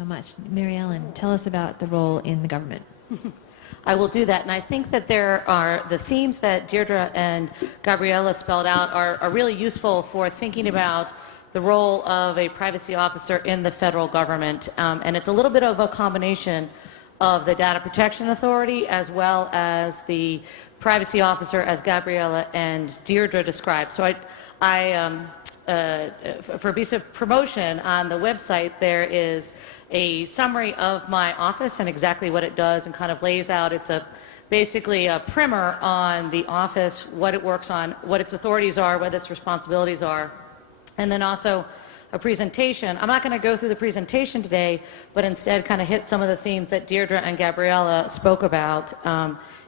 So much. Mary Ellen, tell us about the role in the government. I will do that, and I think that there are the themes that Deirdre and Gabriella spelled out are really useful for thinking about the role of a privacy officer in the federal government, and it's a little bit of a combination of the Data Protection Authority as well as the privacy officer as Gabriella and Deirdre described. So for Visa promotion on the website, there is a summary of my office and exactly what it does, and kind of lays out, it's basically a primer on the office, what it works on, what its authorities are, what its responsibilities are, and then also a presentation. I'm not going to go through the presentation today, but instead kind of hit some of the themes that Deirdre and Gabriella spoke about,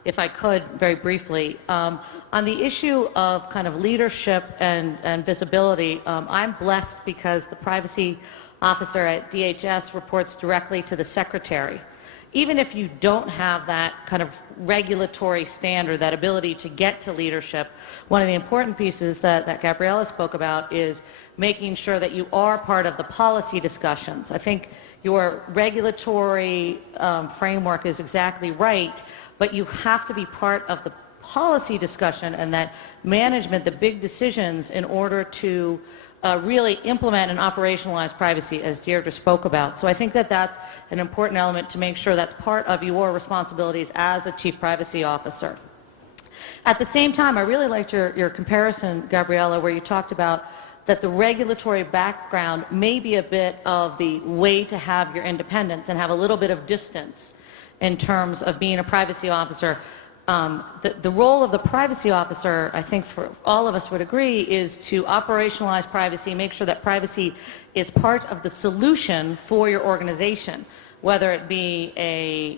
if I could, very briefly. On the issue of kind of leadership and visibility, I'm blessed because the privacy officer at DHS reports directly to the secretary. Even if you don't have that kind of regulatory standard, that ability to get to leadership, one of the important pieces that Gabriella spoke about is making sure that you are part of the policy discussions. I think your regulatory framework is exactly right, but you have to be part of the policy discussion and that management, the big decisions, in order to really implement and operationalize privacy, as Deirdre spoke about. So I think that that's an important element to make sure that's part of your responsibilities as a chief privacy officer. At the same time, I really liked your comparison, Gabriella, where you talked about that the regulatory background may be a bit of the way to have your independence and have a little bit of distance in terms of being a privacy officer. The role of the privacy officer, I think for all of us would agree, is to operationalize privacy, make sure that privacy is part of the solution for your organization, whether it be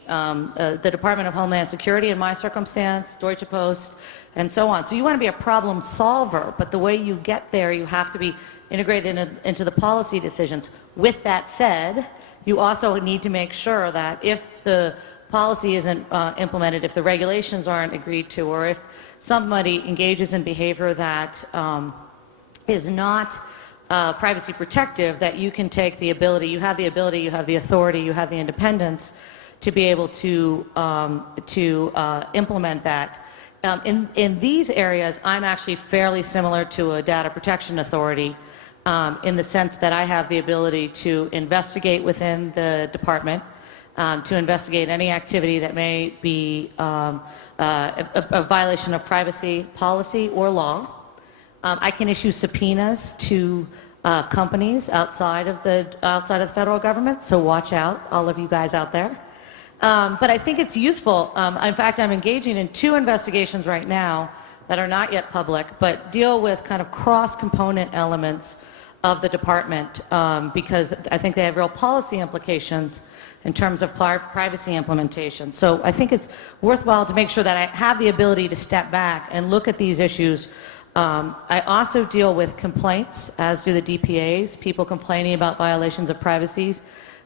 the Department of Homeland Security in my circumstance, Deutsche Post, and so on. So you want to be a problem solver, but the way you get there, you have to be integrated into the policy decisions. With that said, you also need to make sure that if the policy isn't implemented, if the regulations aren't agreed to, or if somebody engages in behavior that is not privacy protective, that you can take the ability, you have the authority, you have the independence to be able to implement that. In these areas, I'm actually fairly similar to a data protection authority in the sense that I have the ability to investigate within the department, to investigate any activity that may be a violation of privacy policy or law. I can issue subpoenas to companies outside of the federal government, so watch out, all of you guys out there. But I think it's useful. In fact, I'm engaging in 2 investigations right now that are not yet public, but deal with kind of cross-component elements of the department, because I think they have real policy implications in terms of privacy implementation. So I think it's worthwhile to make sure that I have the ability to step back and look at these issues. I also deal with complaints, as do the DPAs, people complaining about violations of privacy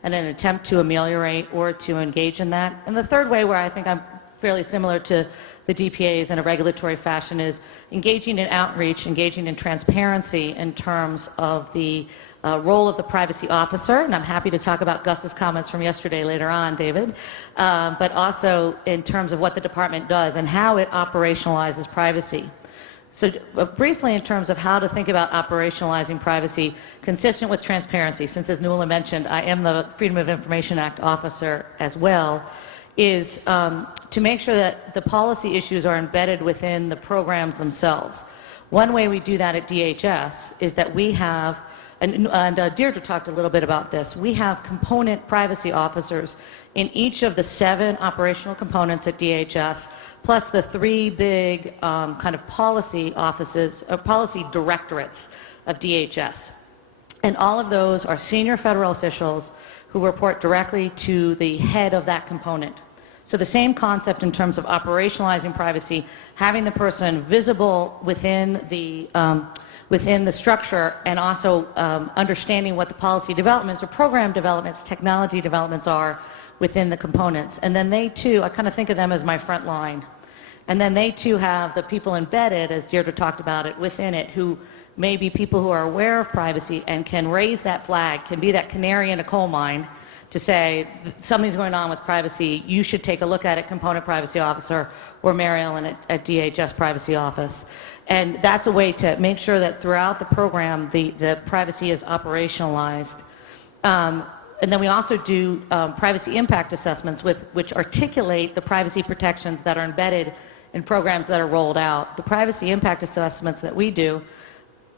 and an attempt to ameliorate or to engage in that. And the third way where I think I'm fairly similar to the DPAs in a regulatory fashion is engaging in outreach, engaging in transparency in terms of the role of the privacy officer, and I'm happy to talk about Gus's comments from yesterday later on, David, but also in terms of what the department does and how it operationalizes privacy. So briefly in terms of how to think about operationalizing privacy consistent with transparency, since as Nuala mentioned, I am the Freedom of Information Act officer as well, is to make sure that the policy issues are embedded within the programs themselves. One way we do that at DHS is that we have, and Deirdre talked a little bit about this, we have component privacy officers in each of the 7 operational components at DHS, plus the 3 big kind of policy offices, or policy directorates of DHS. And all of those are senior federal officials who report directly to the head of that component. So the same concept in terms of operationalizing privacy, having the person visible within the structure, and also understanding what the policy developments or program developments, technology developments are within the components. And then they too, I kind of think of them as my front line. And then they too have the people embedded, as Deirdre talked about it, within it, who may be people who are aware of privacy and can raise that flag, can be that canary in a coal mine to say something's going on with privacy, you should take a look at it, component privacy officer or Mary Ellen at DHS privacy office. And that's a way to make sure that throughout the program the privacy is operationalized. And then we also do privacy impact assessments which articulate the privacy protections that are embedded in programs that are rolled out. The privacy impact assessments that we do,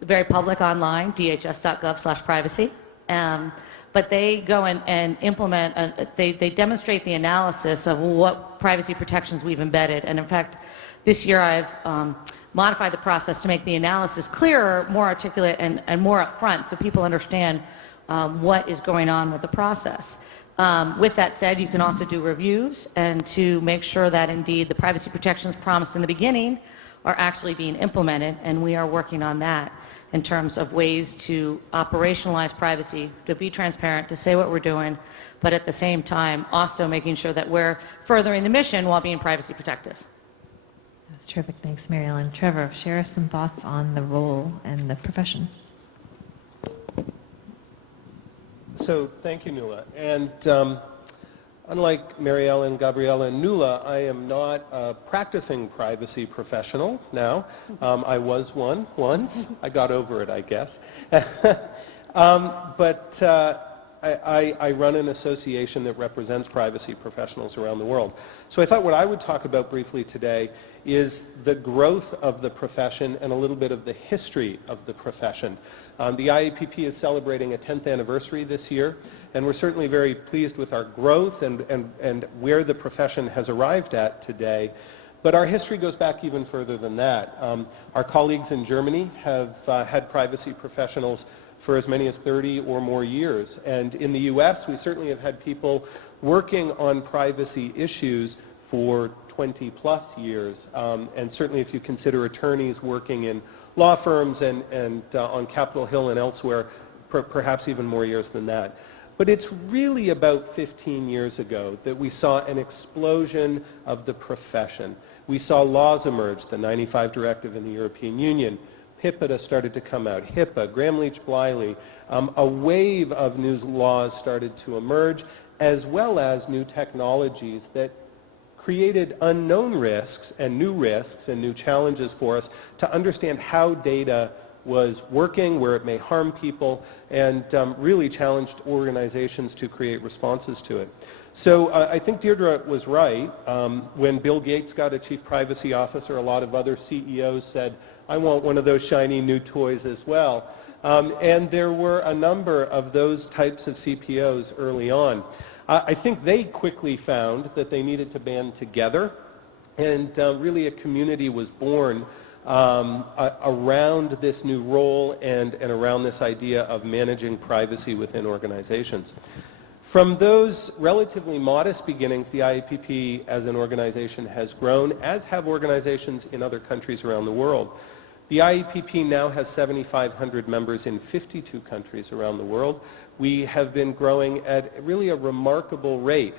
very public online, dhs.gov/privacy. But they go and implement, they demonstrate the analysis of what privacy protections we've embedded. And in fact, this year I've modified the process to make the analysis clearer, more articulate, and more upfront so people understand what is going on with the process. With that said, you can also do reviews and to make sure that indeed the privacy protections promised in the beginning are actually being implemented, and we are working on that in terms of ways to operationalize privacy, to be transparent, to say what we're doing, but at the same time also making sure that we're furthering the mission while being privacy protective. That's terrific. Thanks, Mary Ellen. Trevor, share some thoughts on the role and the profession. So thank you, Nuala. And unlike Mary Ellen, Gabriella, and Nuala, I am not a practicing privacy professional now. I was one once. I got over it, I guess. But I run an association that represents privacy professionals around the world. So I thought what I would talk about briefly today is the growth of the profession and a little bit of the history of the profession. The IAPP is celebrating a 10th anniversary this year, and we're certainly very pleased with our growth and where the profession has arrived at today. But our history goes back even further than that. Our colleagues in Germany have had privacy professionals for as many as 30 or more years. And in the US, we certainly have had people working on privacy issues for 20 plus years. And certainly if you consider attorneys working in law firms and on Capitol Hill and elsewhere, perhaps even more years than that. But it's really about 15 years ago that we saw an explosion of the profession. We saw laws emerge, the 95 Directive in the European Union. HIPAA started to come out, HIPAA, Gramm-Leach-Bliley. A wave of new laws started to emerge, as well as new technologies that created unknown risks and new challenges for us to understand how data was working, where it may harm people, and really challenged organizations to create responses to it. So I think Deirdre was right. When Bill Gates got a chief privacy officer, a lot of other CEOs said, I want one of those shiny new toys as well. And there were a number of those types of CPOs early on. I think they quickly found that they needed to band together, and really a community was born around this new role and around this idea of managing privacy within organizations. From those relatively modest beginnings, the IAPP as an organization has grown, as have organizations in other countries around the world. The IAPP now has 7,500 members in 52 countries around the world. We have been growing at really a remarkable rate.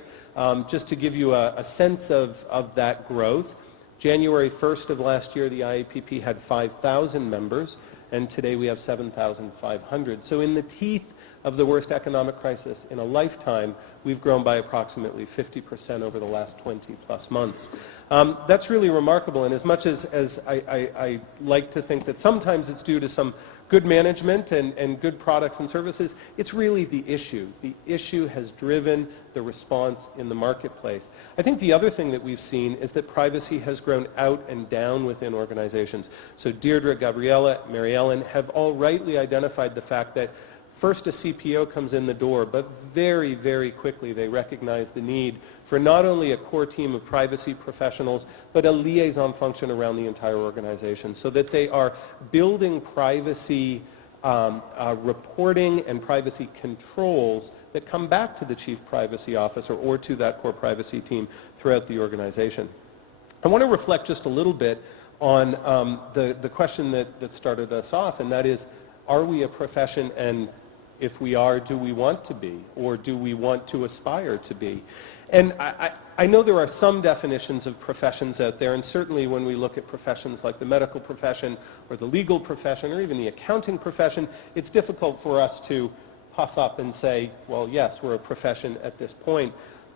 Just to give you a sense of that growth, January 1st of last year, the IAPP had 5,000 members, and today we have 7,500. So in the teeth of the worst economic crisis in a lifetime, we've grown by approximately 50% over the last 20 plus months. That's really remarkable, and as much as I like to think that sometimes it's due to some good management and good products and services, it's really the issue. The issue has driven the response in the marketplace. I think the other thing that we've seen is that privacy has grown out and down within organizations. So Deirdre, Gabriella, Mary Ellen have all rightly identified the fact that first a CPO comes in the door, but very, very quickly they recognize the need for not only a core team of privacy professionals, but a liaison function around the entire organization so that they are building privacy reporting and privacy controls that come back to the chief privacy officer or to that core privacy team throughout the organization. I want to reflect just a little bit on the question that started us off, and that is, are we a profession, and if we are, do we want to be, or do we want to aspire to be? And I know there are some definitions of professions out there, and certainly when we look at professions like the medical profession or the legal profession or even the accounting profession, it's difficult for us to puff up and say, well, yes, we're a profession at this point.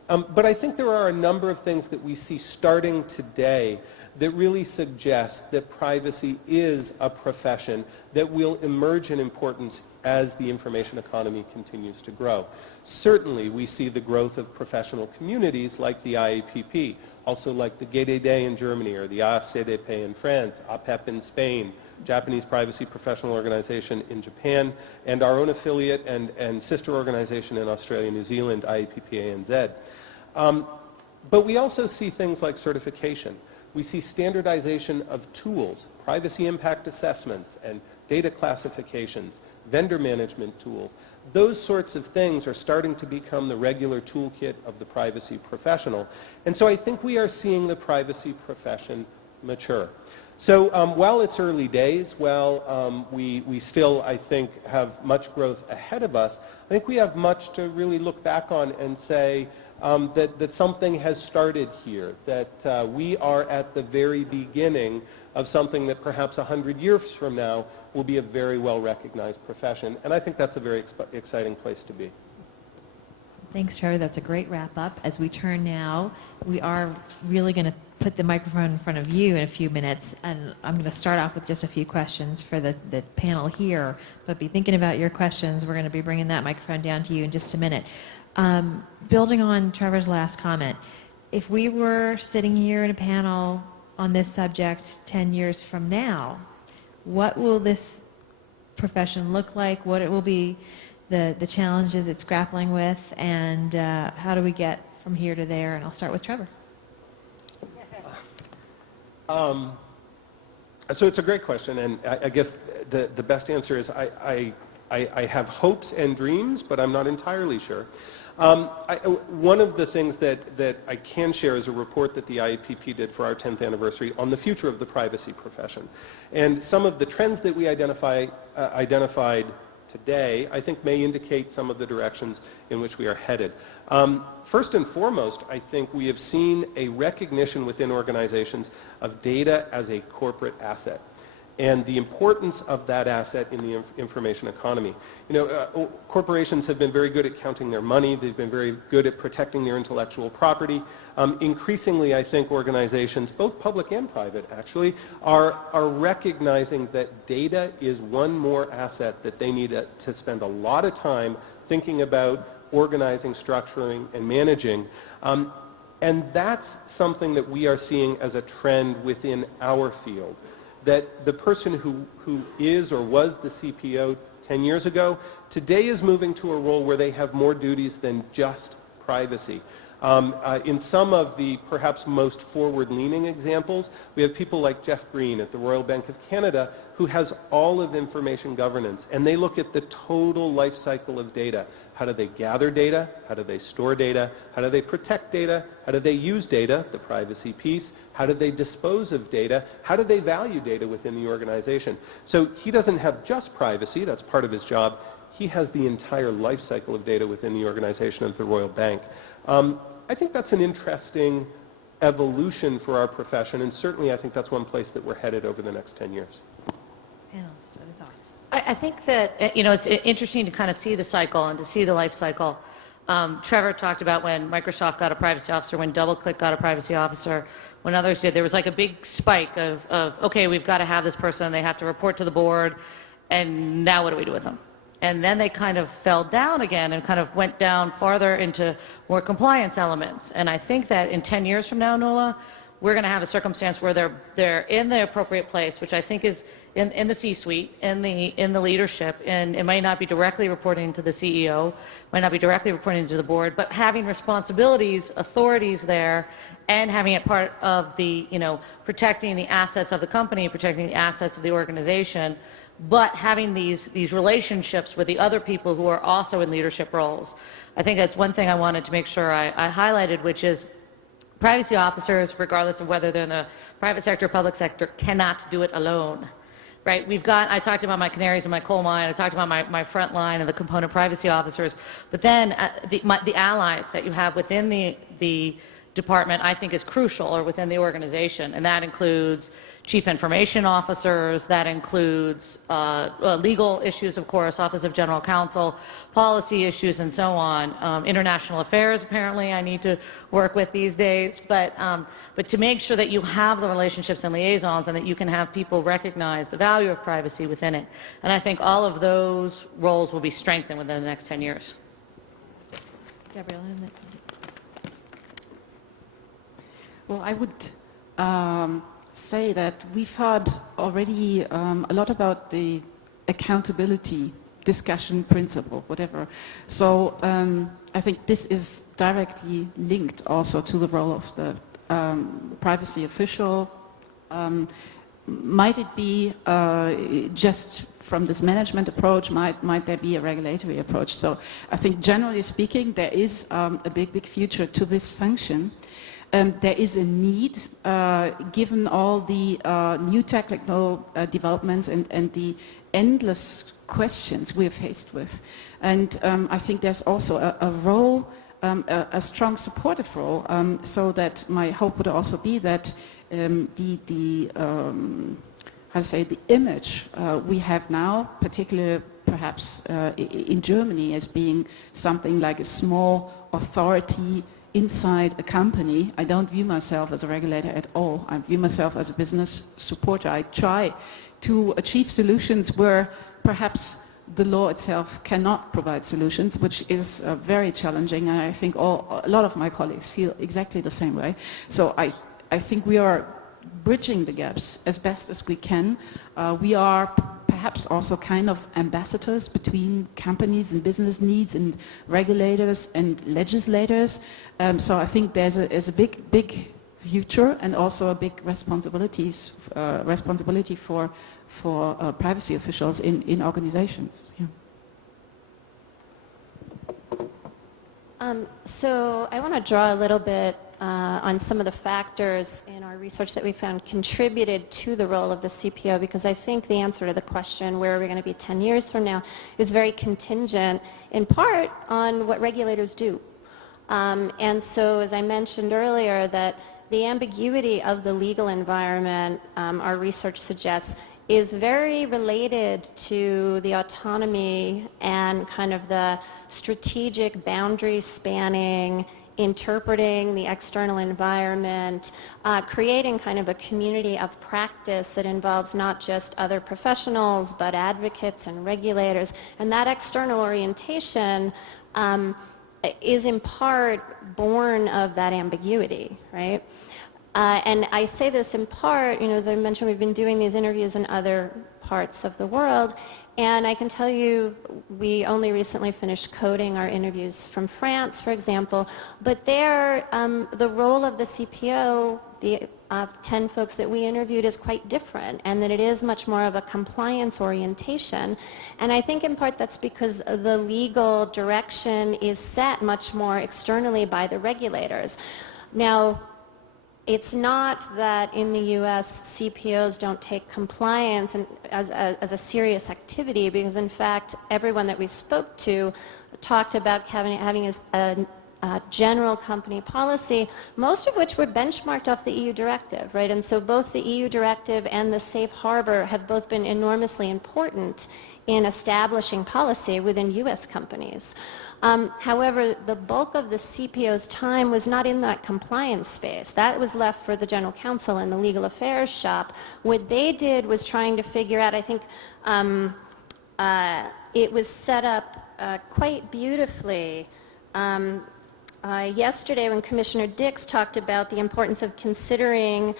But I think there are a number of things that we see starting today that really suggest that privacy is a profession that will emerge in importance as the information economy continues to grow. Certainly, we see the growth of professional communities like the IAPP, also like the GDD in Germany or the AFCDP in France, APEP in Spain, Japanese Privacy Professional Organization in Japan, and our own affiliate and sister organization in Australia and New Zealand, IAPP ANZ. But we also see things like certification. We see standardization of tools, privacy impact assessments and data classifications, vendor management tools. Those sorts of things are starting to become the regular toolkit of the privacy professional. And so I think we are seeing the privacy profession mature. So while it's early days, while we still, I think, have much growth ahead of us, I think we have much to really look back on and say that something has started here, that we are at the very beginning of something that perhaps 100 years from now will be a very well-recognized profession. And I think that's a very exciting place to be. Thanks, Trevor. That's a great wrap-up. As we turn now, we are really going to put the microphone in front of you in a few minutes, and I'm going to start off with just a few questions for the panel here, but be thinking about your questions. We're going to be bringing that microphone down to you in just a minute. Building on Trevor's last comment, if we were sitting here in a panel on this subject 10 years from now, what will this profession look like? What it will be, the challenges it's grappling with, and how do we get from here to there? And I'll start with Trevor. So it's a great question, and I guess the best answer is I have hopes and dreams, but I'm not entirely sure. One of the things that I can share is a report that the IAPP did for our 10th anniversary on the future of the privacy profession. And some of the trends that we identified today, I think, may indicate some of the directions in which we are headed. First and foremost, I think we have seen a recognition within organizations of data as a corporate asset and the importance of that asset in the information economy. You know, corporations have been very good at counting their money. They've been very good at protecting their intellectual property. Increasingly, I think organizations, both public and private actually, are recognizing that data is one more asset that they need to spend a lot of time thinking about, organizing, structuring, and managing. And that's something that we are seeing as a trend within our field. That the person who is or was the CPO 10 years ago, today is moving to a role where they have more duties than just privacy. In some of the perhaps most forward-leaning examples, we have people like Jeff Green at the Royal Bank of Canada who has all of information governance, and they look at the total life cycle of data. How do they gather data? How do they store data? How do they protect data? How do they use data, the privacy piece? How do they dispose of data? How do they value data within the organization? So he doesn't have just privacy, that's part of his job. He has the entire life cycle of data within the organization of the Royal Bank. I think that's an interesting evolution for our profession, and certainly I think that's one place that we're headed over the next 10 years. Panelists, other thoughts? I think that, you know, it's interesting to kind of see the cycle and to see the life cycle. Trevor talked about when Microsoft got a privacy officer, when DoubleClick got a privacy officer, when others did. There was like a big spike of okay, we've got to have this person, they have to report to the board, and now what do we do with them? And then they kind of fell down again and kind of went down farther into more compliance elements. And I think that in 10 years from now, Nola, we're going to have a circumstance where they're in the appropriate place, which I think is in the C-suite, in the leadership, and it might not be directly reporting to the CEO, might not be directly reporting to the board, but having responsibilities, authorities there, and having it part of the, you know, protecting the assets of the company, protecting the assets of the organization, but having these relationships with the other people who are also in leadership roles. I think that's one thing I wanted to make sure I highlighted, which is privacy officers, regardless of whether they're in the private sector or public sector, cannot do it alone. Right? I talked about my canaries in my coal mine, I talked about my front line and the component privacy officers, but then the allies that you have within the department, I think, is crucial, or within the organization, and that includes chief information officers, that includes legal issues, of course, Office of General Counsel, policy issues, and so on. International affairs, apparently, I need to work with these days. But to make sure that you have the relationships and liaisons and that you can have people recognize the value of privacy within it. And I think all of those roles will be strengthened within the next 10 years. Gabriella? Well, I would say that we've heard already a lot about the accountability discussion principle, whatever. So I think this is directly linked also to the role of the privacy official. Might it be just from this management approach, might there be a regulatory approach? So I think generally speaking, there is a big future to this function. There is a need, given all the new technical developments and the endless questions we're faced with. And I think there's also a role, a strong supportive role, so that my hope would also be that the image we have now, particularly perhaps in Germany, as being something like a small authority inside a company. I don't view myself as a regulator at all. I view myself as a business supporter. I try to achieve solutions where perhaps the law itself cannot provide solutions, which is very challenging, and I think a lot of my colleagues feel exactly the same way. So I think we are bridging the gaps as best as we can. We are perhaps also kind of ambassadors between companies and business needs and regulators and legislators. So I think there's a big future and also a big responsibility for privacy officials in organizations. Yeah. So I want to draw a little bit on some of the factors in our research that we found contributed to the role of the CPO, because I think the answer to the question, where are we going to be 10 years from now, is very contingent in part on what regulators do. And so, as I mentioned earlier, that the ambiguity of the legal environment, our research suggests, is very related to the autonomy and kind of the strategic boundary spanning, interpreting the external environment, creating kind of a community of practice that involves not just other professionals but advocates and regulators. And that external orientation is in part born of that ambiguity, right? And I say this in part, as I mentioned, we've been doing these interviews in other parts of the world, and I can tell you we only recently finished coding our interviews from France, for example, but there the role of the CPO, the 10 folks that we interviewed, is quite different, and that it is much more of a compliance orientation. And I think in part that's because the legal direction is set much more externally by the regulators. Now, it's not that in the U.S. CPOs don't take compliance as a serious activity, because in fact everyone that we spoke to talked about having a general company policy, most of which were benchmarked off the EU directive, right? And so both the EU directive and the safe harbor have both been enormously important in establishing policy within U.S. companies. However, the bulk of the CPO's time was not in that compliance space. That was left for the general counsel and the legal affairs shop. What they did was trying to figure out, I think it was set up quite beautifully yesterday when Commissioner Dix talked about the importance of considering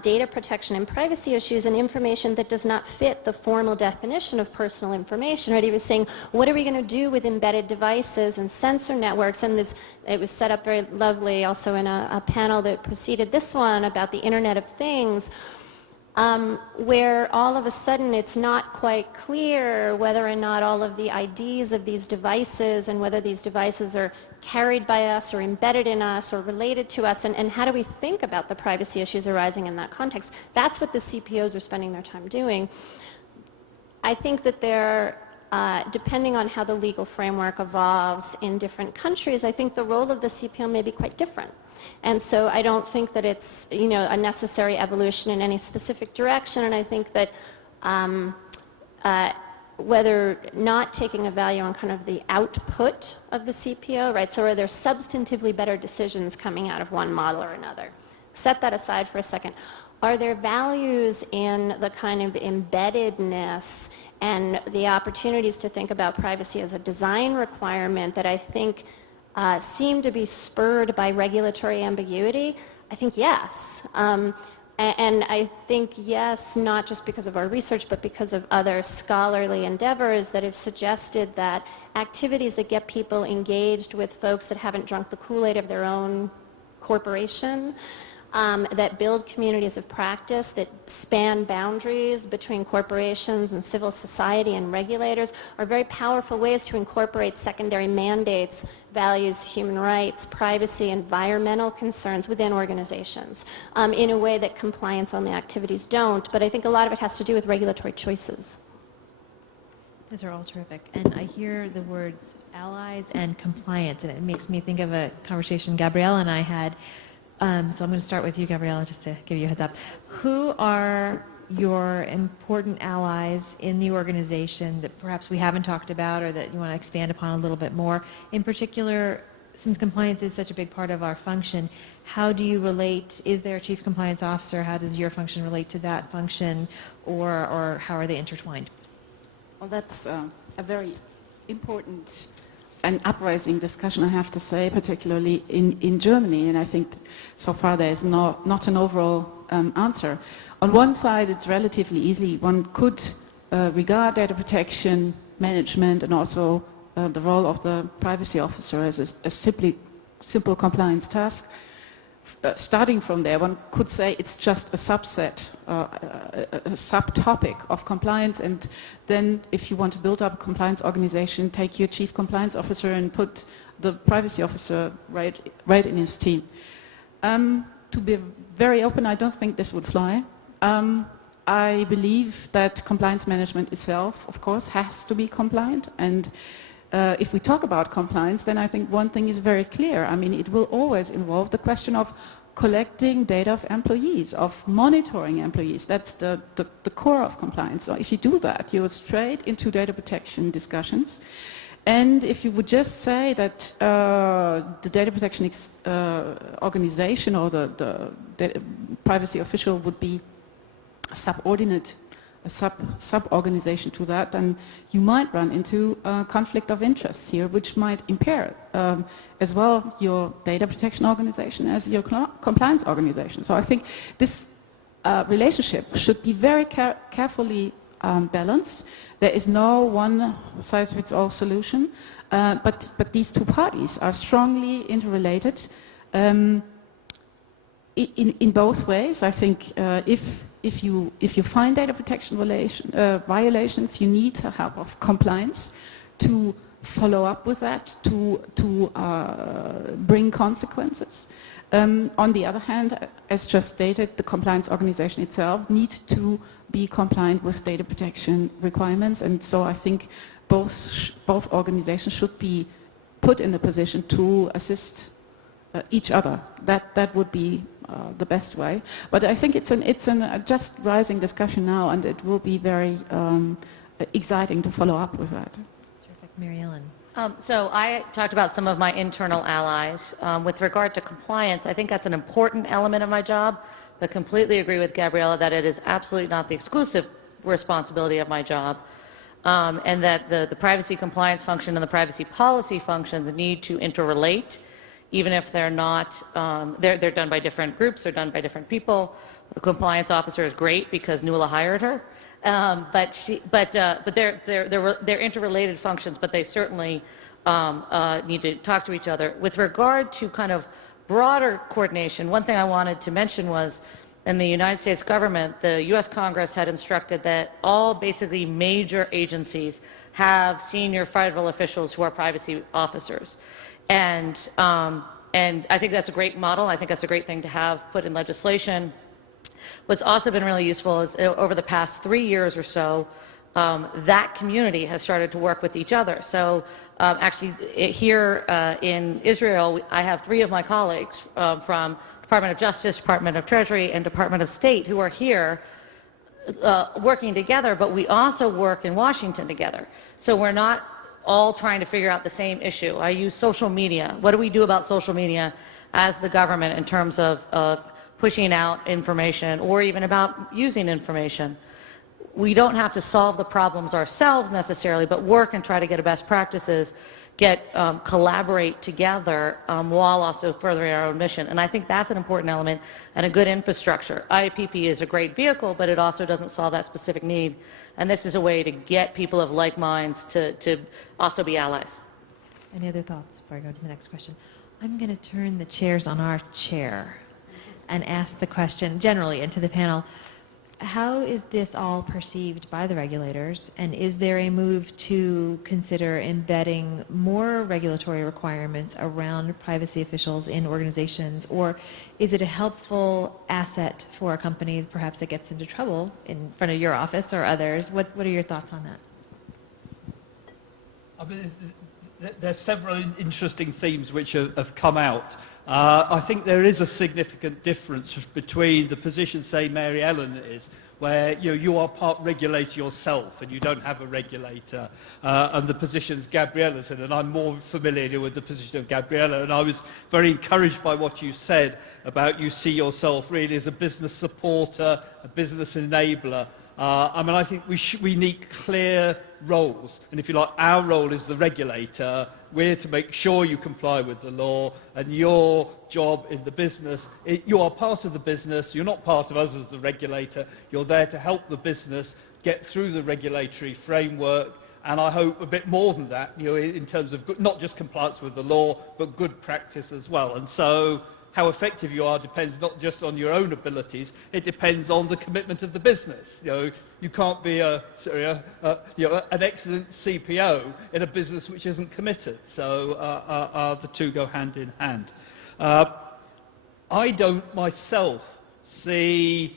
data protection and privacy issues and information that does not fit the formal definition of personal information. Right? He was saying, what are we going to do with embedded devices and sensor networks? And it was set up very lovely also in a panel that preceded this one about the Internet of Things, where all of a sudden it's not quite clear whether or not all of the IDs of these devices and whether these devices are carried by us or embedded in us or related to us, and how do we think about the privacy issues arising in that context. That's what the CPOs are spending their time doing. I think that they're, depending on how the legal framework evolves in different countries, I think the role of the CPO may be quite different. And so I don't think that it's, a necessary evolution in any specific direction, and I think that whether not taking a value on kind of the output of the CPO, right? So are there substantively better decisions coming out of one model or another? Set that aside for a second. Are there values in the kind of embeddedness and the opportunities to think about privacy as a design requirement that I think seem to be spurred by regulatory ambiguity? I think yes. And I think yes, not just because of our research, but because of other scholarly endeavors that have suggested that activities that get people engaged with folks that haven't drunk the Kool-Aid of their own corporation, that build communities of practice that span boundaries between corporations and civil society and regulators are very powerful ways to incorporate secondary mandates, values, human rights, privacy, environmental concerns within organizations in a way that compliance-only activities don't. But I think a lot of it has to do with regulatory choices. Those are all terrific. And I hear the words allies and compliance, and it makes me think of a conversation Gabriella and I had. So I'm going to start with you, Gabriella, just to give you a heads up. Who are your important allies in the organization that perhaps we haven't talked about or that you want to expand upon a little bit more? In particular, since compliance is such a big part of our function, how do you relate? Is there a chief compliance officer? How does your function relate to that function, or how are they intertwined? Well, that's a very important and uprising discussion, I have to say, particularly in Germany, and I think so far there is not an overall answer. On one side, it's relatively easy. One could regard data protection management and also the role of the privacy officer as a simple compliance task. Starting from there, one could say it's just a subset, a subtopic of compliance, and then if you want to build up a compliance organization, take your chief compliance officer and put the privacy officer right in his team. To be very open, I don't think this would fly. I believe that compliance management itself, of course, has to be compliant, and if we talk about compliance, then I think one thing is very clear. I mean, it will always involve the question of collecting data of employees, of monitoring employees. That's the core of compliance. So if you do that, you're straight into data protection discussions. And if you would just say that the data protection organization or the privacy official would be subordinate, a sub-organization to that, then you might run into a conflict of interests here, which might impair as well your data protection organization as your compliance organization. So I think this relationship should be very carefully balanced. There is no one-size-fits-all solution, but these two parties are strongly interrelated in both ways. I think if you find data protection violations, you need the help of compliance to follow up with that, to bring consequences. On the other hand, as just stated, the compliance organization itself needs to be compliant with data protection requirements, and so I think both organizations should be put in a position to assist each other. That would be the best way. But I think it's a just rising discussion now, and it will be very exciting to follow up with that. Terrific. Mary Ellen. So I talked about some of my internal allies. With regard to compliance, I think that's an important element of my job, but completely agree with Gabriella that it is absolutely not the exclusive responsibility of my job, and that the privacy compliance function and the privacy policy functions need to interrelate, even if they're not, they're done by different groups, they're done by different people. The compliance officer is great because Nuala hired her. But they're interrelated functions, but they certainly need to talk to each other. With regard to kind of broader coordination, one thing I wanted to mention was in the United States government, the U.S. Congress had instructed that all basically major agencies have senior federal officials who are privacy officers. And I think that's a great model. I think that's a great thing to have put in legislation. What's also been really useful is over the past 3 years or so, that community has started to work with each other. So actually, here in Israel, I have 3 of my colleagues from Department of Justice, Department of Treasury, and Department of State who are here working together, but we also work in Washington together. So we're not all trying to figure out the same issue. I use social media. What do we do about social media as the government in terms of pushing out information or even about using information? We don't have to solve the problems ourselves necessarily, but work and try to get best practices, collaborate together while also furthering our own mission. And I think that's an important element and a good infrastructure. IAPP is a great vehicle, but it also doesn't solve that specific need. And this is a way to get people of like minds to also be allies. Any other thoughts before I go to the next question? I'm going to turn the chairs on our chair and ask the question generally into the panel. How is this all perceived by the regulators, and is there a move to consider embedding more regulatory requirements around privacy officials in organizations, or is it a helpful asset for a company perhaps that gets into trouble in front of your office or others? What are your thoughts on that? I mean, there's several interesting themes which have come out. I think there is a significant difference between the position, say, Mary Ellen is, where you are part regulator yourself and you don't have a regulator, and the positions Gabriela's in, and I'm more familiar with the position of Gabriela, and I was very encouraged by what you said about you see yourself really as a business supporter, a business enabler. I mean, I think we need clear roles, and if you like, our role is the regulator. We're to make sure you comply with the law, and your job in the business, you are part of the business, you're not part of us as the regulator, you're there to help the business get through the regulatory framework, and I hope a bit more than that, in terms of good, not just compliance with the law, but good practice as well. And so how effective you are depends not just on your own abilities, it depends on the commitment of the business. You can't be an excellent CPO in a business which isn't committed. So the two go hand in hand. I don't myself see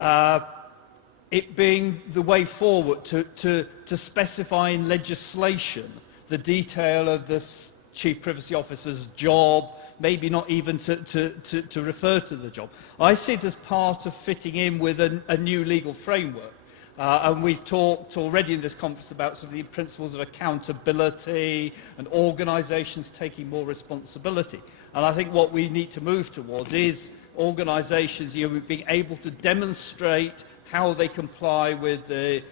it being the way forward to specify in legislation the detail of the Chief Privacy Officer's job, maybe not even to refer to the job. I see it as part of fitting in with a new legal framework. And we've talked already in this conference about some of the principles of accountability and organisations taking more responsibility. And I think what we need to move towards is organisations being able to demonstrate how they comply with the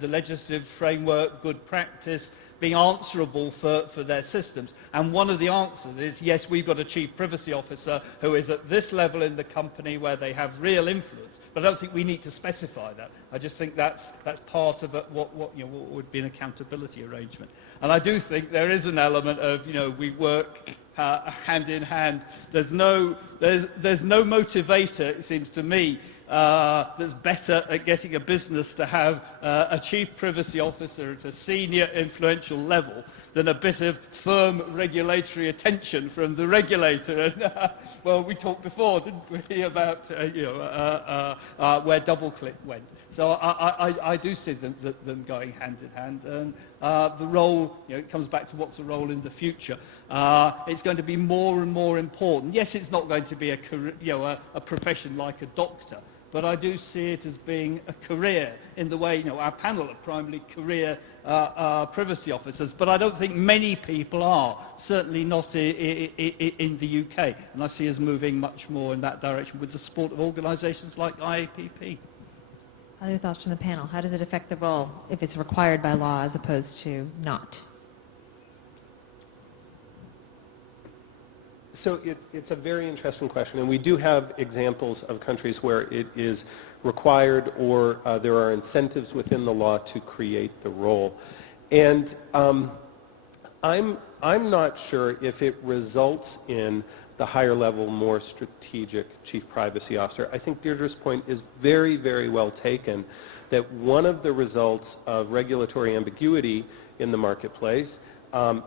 legislative framework, good practice, being answerable for their systems. And one of the answers is, yes, we've got a Chief Privacy Officer who is at this level in the company where they have real influence. But I don't think we need to specify that. I just think that's part of what would be an accountability arrangement. And I do think there is an element of, we work hand in hand. There's no motivator, it seems to me, that's better at getting a business to have a Chief Privacy Officer at a senior influential level than a bit of firm regulatory attention from the regulator. And, well, we talked before, didn't we, about where DoubleClick went. So I do see them going hand in hand. And the role, it comes back to what's the role in the future. It's going to be more and more important. Yes, it's not going to be a career, a profession like a doctor, but I do see it as being a career in the way, our panel are primarily career privacy officers, but I don't think many people are, certainly not in the UK. And I see us moving much more in that direction with the support of organisations like IAPP. Other thoughts from the panel? How does it affect the role if it's required by law as opposed to not? So it's a very interesting question, and we do have examples of countries where it is required or there are incentives within the law to create the role. And I'm not sure if it results in the higher level, more strategic Chief Privacy Officer. I think Deirdre's point is very, very well taken, that one of the results of regulatory ambiguity in the marketplace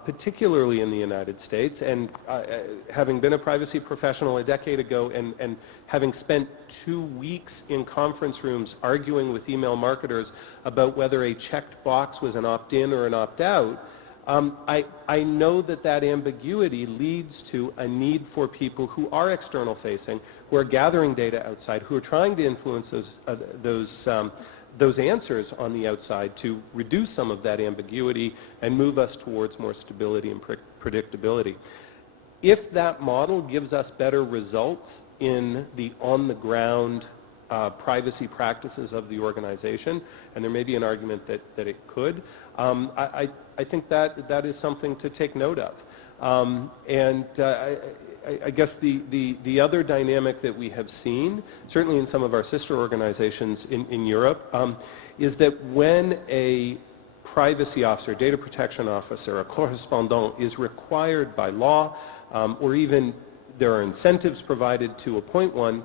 particularly in the United States. And having been a privacy professional a decade ago and having spent 2 weeks in conference rooms arguing with email marketers about whether a checked box was an opt-in or an opt-out, I know that that ambiguity leads to a need for people who are external facing, who are gathering data outside, who are trying to influence those answers on the outside to reduce some of that ambiguity and move us towards more stability and predictability. If that model gives us better results in the on-the-ground privacy practices of the organization, and there may be an argument that it could, I think that is something to take note of. I guess the other dynamic that we have seen, certainly in some of our sister organizations in Europe, is that when a privacy officer, data protection officer, a correspondent is required by law, or even there are incentives provided to appoint one,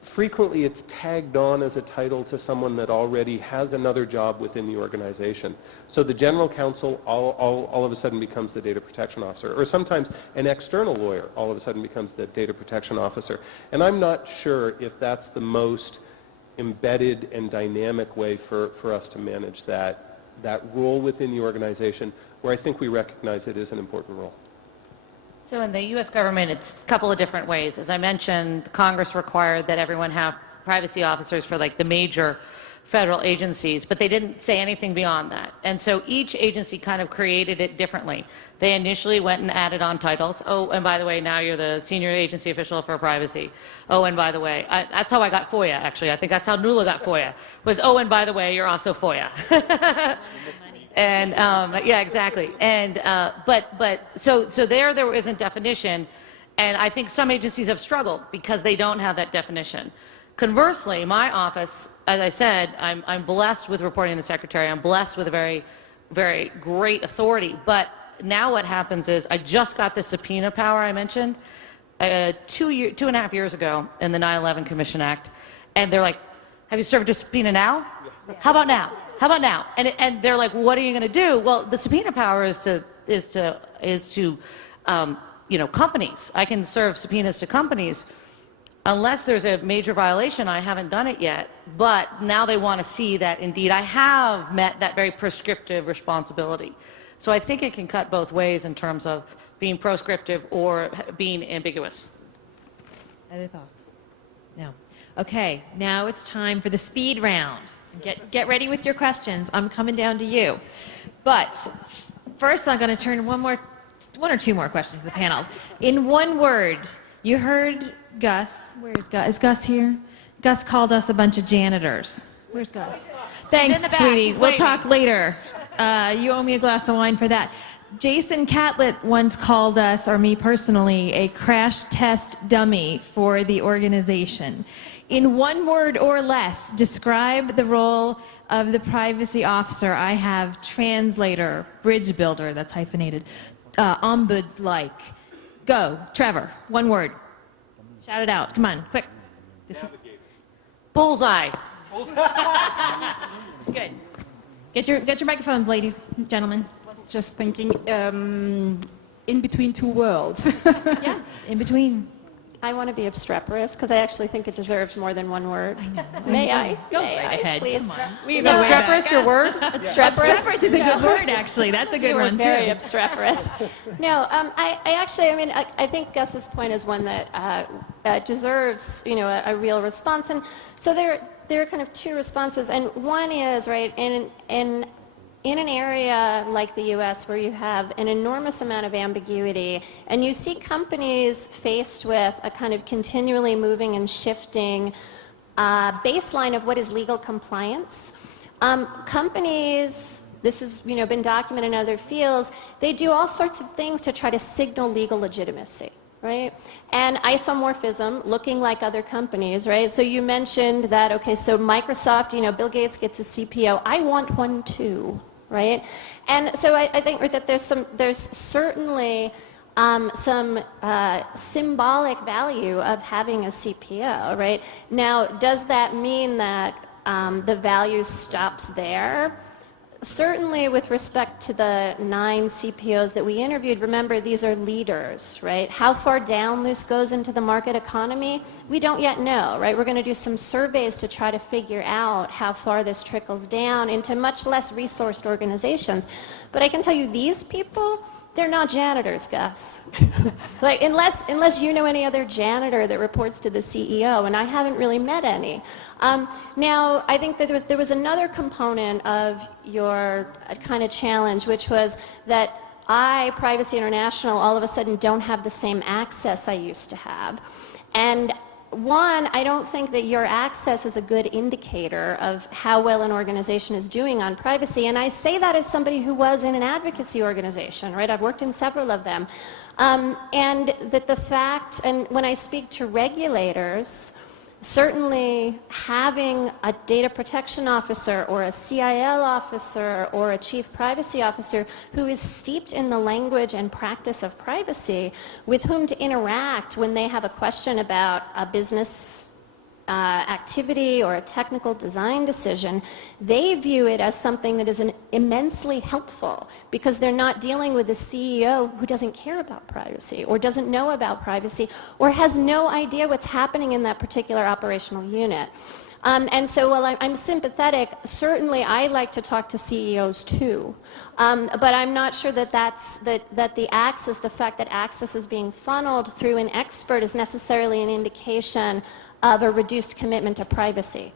frequently it's tagged on as a title to someone that already has another job within the organization. So the general counsel all of a sudden becomes the data protection officer, or sometimes an external lawyer all of a sudden becomes the data protection officer. And I'm not sure if that's the most embedded and dynamic way for us to manage that role within the organization, where I think we recognize it as an important role. So in the U.S. government, it's a couple of different ways. As I mentioned, Congress required that everyone have privacy officers for like the major federal agencies, but they didn't say anything beyond that. And so each agency kind of created it differently. They initially went and added on titles. Oh, and by the way, now you're the senior agency official for privacy. Oh, and by the way, that's how I got FOIA, actually. I think that's how NULA got FOIA, was, oh, and by the way, you're also FOIA. And yeah, exactly. And so there isn't definition, and I think some agencies have struggled because they don't have that definition. Conversely, my office, as I said, I'm blessed with reporting to the secretary. I'm blessed with a very, very great authority. But now what happens is I just got the subpoena power I mentioned 2.5 years ago in the 9/11 Commission Act, and they're like, "Have you served a subpoena now? How about now? How about now?" And they're like, "What are you going to do?" Well, the subpoena power is to companies. I can serve subpoenas to companies. Unless there's a major violation, I haven't done it yet. But now they want to see that indeed I have met that very prescriptive responsibility. So I think it can cut both ways in terms of being proscriptive or being ambiguous. Other thoughts? No. Okay, now it's time for the speed round. Get ready with your questions. I'm coming down to you. But first, I'm going to turn one or two more questions to the panel. In one word, you heard Gus. Where's Gus? Is Gus here? Gus called us a bunch of janitors. Where's Gus? Thanks, in the back. sweetie. He's We'll waiting. talk later. You owe me a glass of wine for that. Jason Catlett once called us, or me personally, a crash test dummy for the organization. In one word or less, describe the role of the privacy officer. I have translator, bridge builder, that's hyphenated, ombuds-like. Go, Trevor, one word. Shout it out, come on, quick. This is Bullseye. good. Get your microphones, ladies and gentlemen. Just thinking, in between two worlds. Yes, in between. I want to be obstreperous because I actually think it deserves more than one word. May I? Go May right I, ahead. please? Come on. We Is go way back. obstreperous your word? Obstreperous is a good word, actually. That's a good You were one, too. very obstreperous. No, I think Gus's point is one that deserves, a real response. And so there are kind of two responses. And one is, right, in an area like the U.S. where you have an enormous amount of ambiguity and you see companies faced with a kind of continually moving and shifting baseline of what is legal compliance, companies, this has been documented in other fields, they do all sorts of things to try to signal legal legitimacy. Right? And isomorphism, looking like other companies, right? So you mentioned that, okay, so Microsoft, Bill Gates gets a CPO. I want one too, right? And so I think that there's certainly some symbolic value of having a CPO, right? Now, does that mean that the value stops there? Certainly with respect to the 9 CPOs that we interviewed, remember these are leaders, right? How far down this goes into the market economy, we don't yet know, right? We're going to do some surveys to try to figure out how far this trickles down into much less resourced organizations. But I can tell you these people, they're not janitors, Gus. Like, unless you know any other janitor that reports to the CEO, and I haven't really met any. Now, I think that there was another component of your kind of challenge, which was that I, Privacy International, all of a sudden don't have the same access I used to have. And one, I don't think that your access is a good indicator of how well an organization is doing on privacy. And I say that as somebody who was in an advocacy organization, right? I've worked in several of them. And that the fact, and when I speak to regulators, certainly having a data protection officer or a CIL officer or a chief privacy officer who is steeped in the language and practice of privacy with whom to interact when they have a question about a business activity or a technical design decision, they view it as something that is immensely helpful because they're not dealing with a CEO who doesn't care about privacy or doesn't know about privacy or has no idea what's happening in that particular operational unit. And so while I'm sympathetic, certainly I like to talk to CEOs too. But I'm not sure that that the access, the fact that access is being funneled through an expert is necessarily an indication of a reduced commitment to privacy.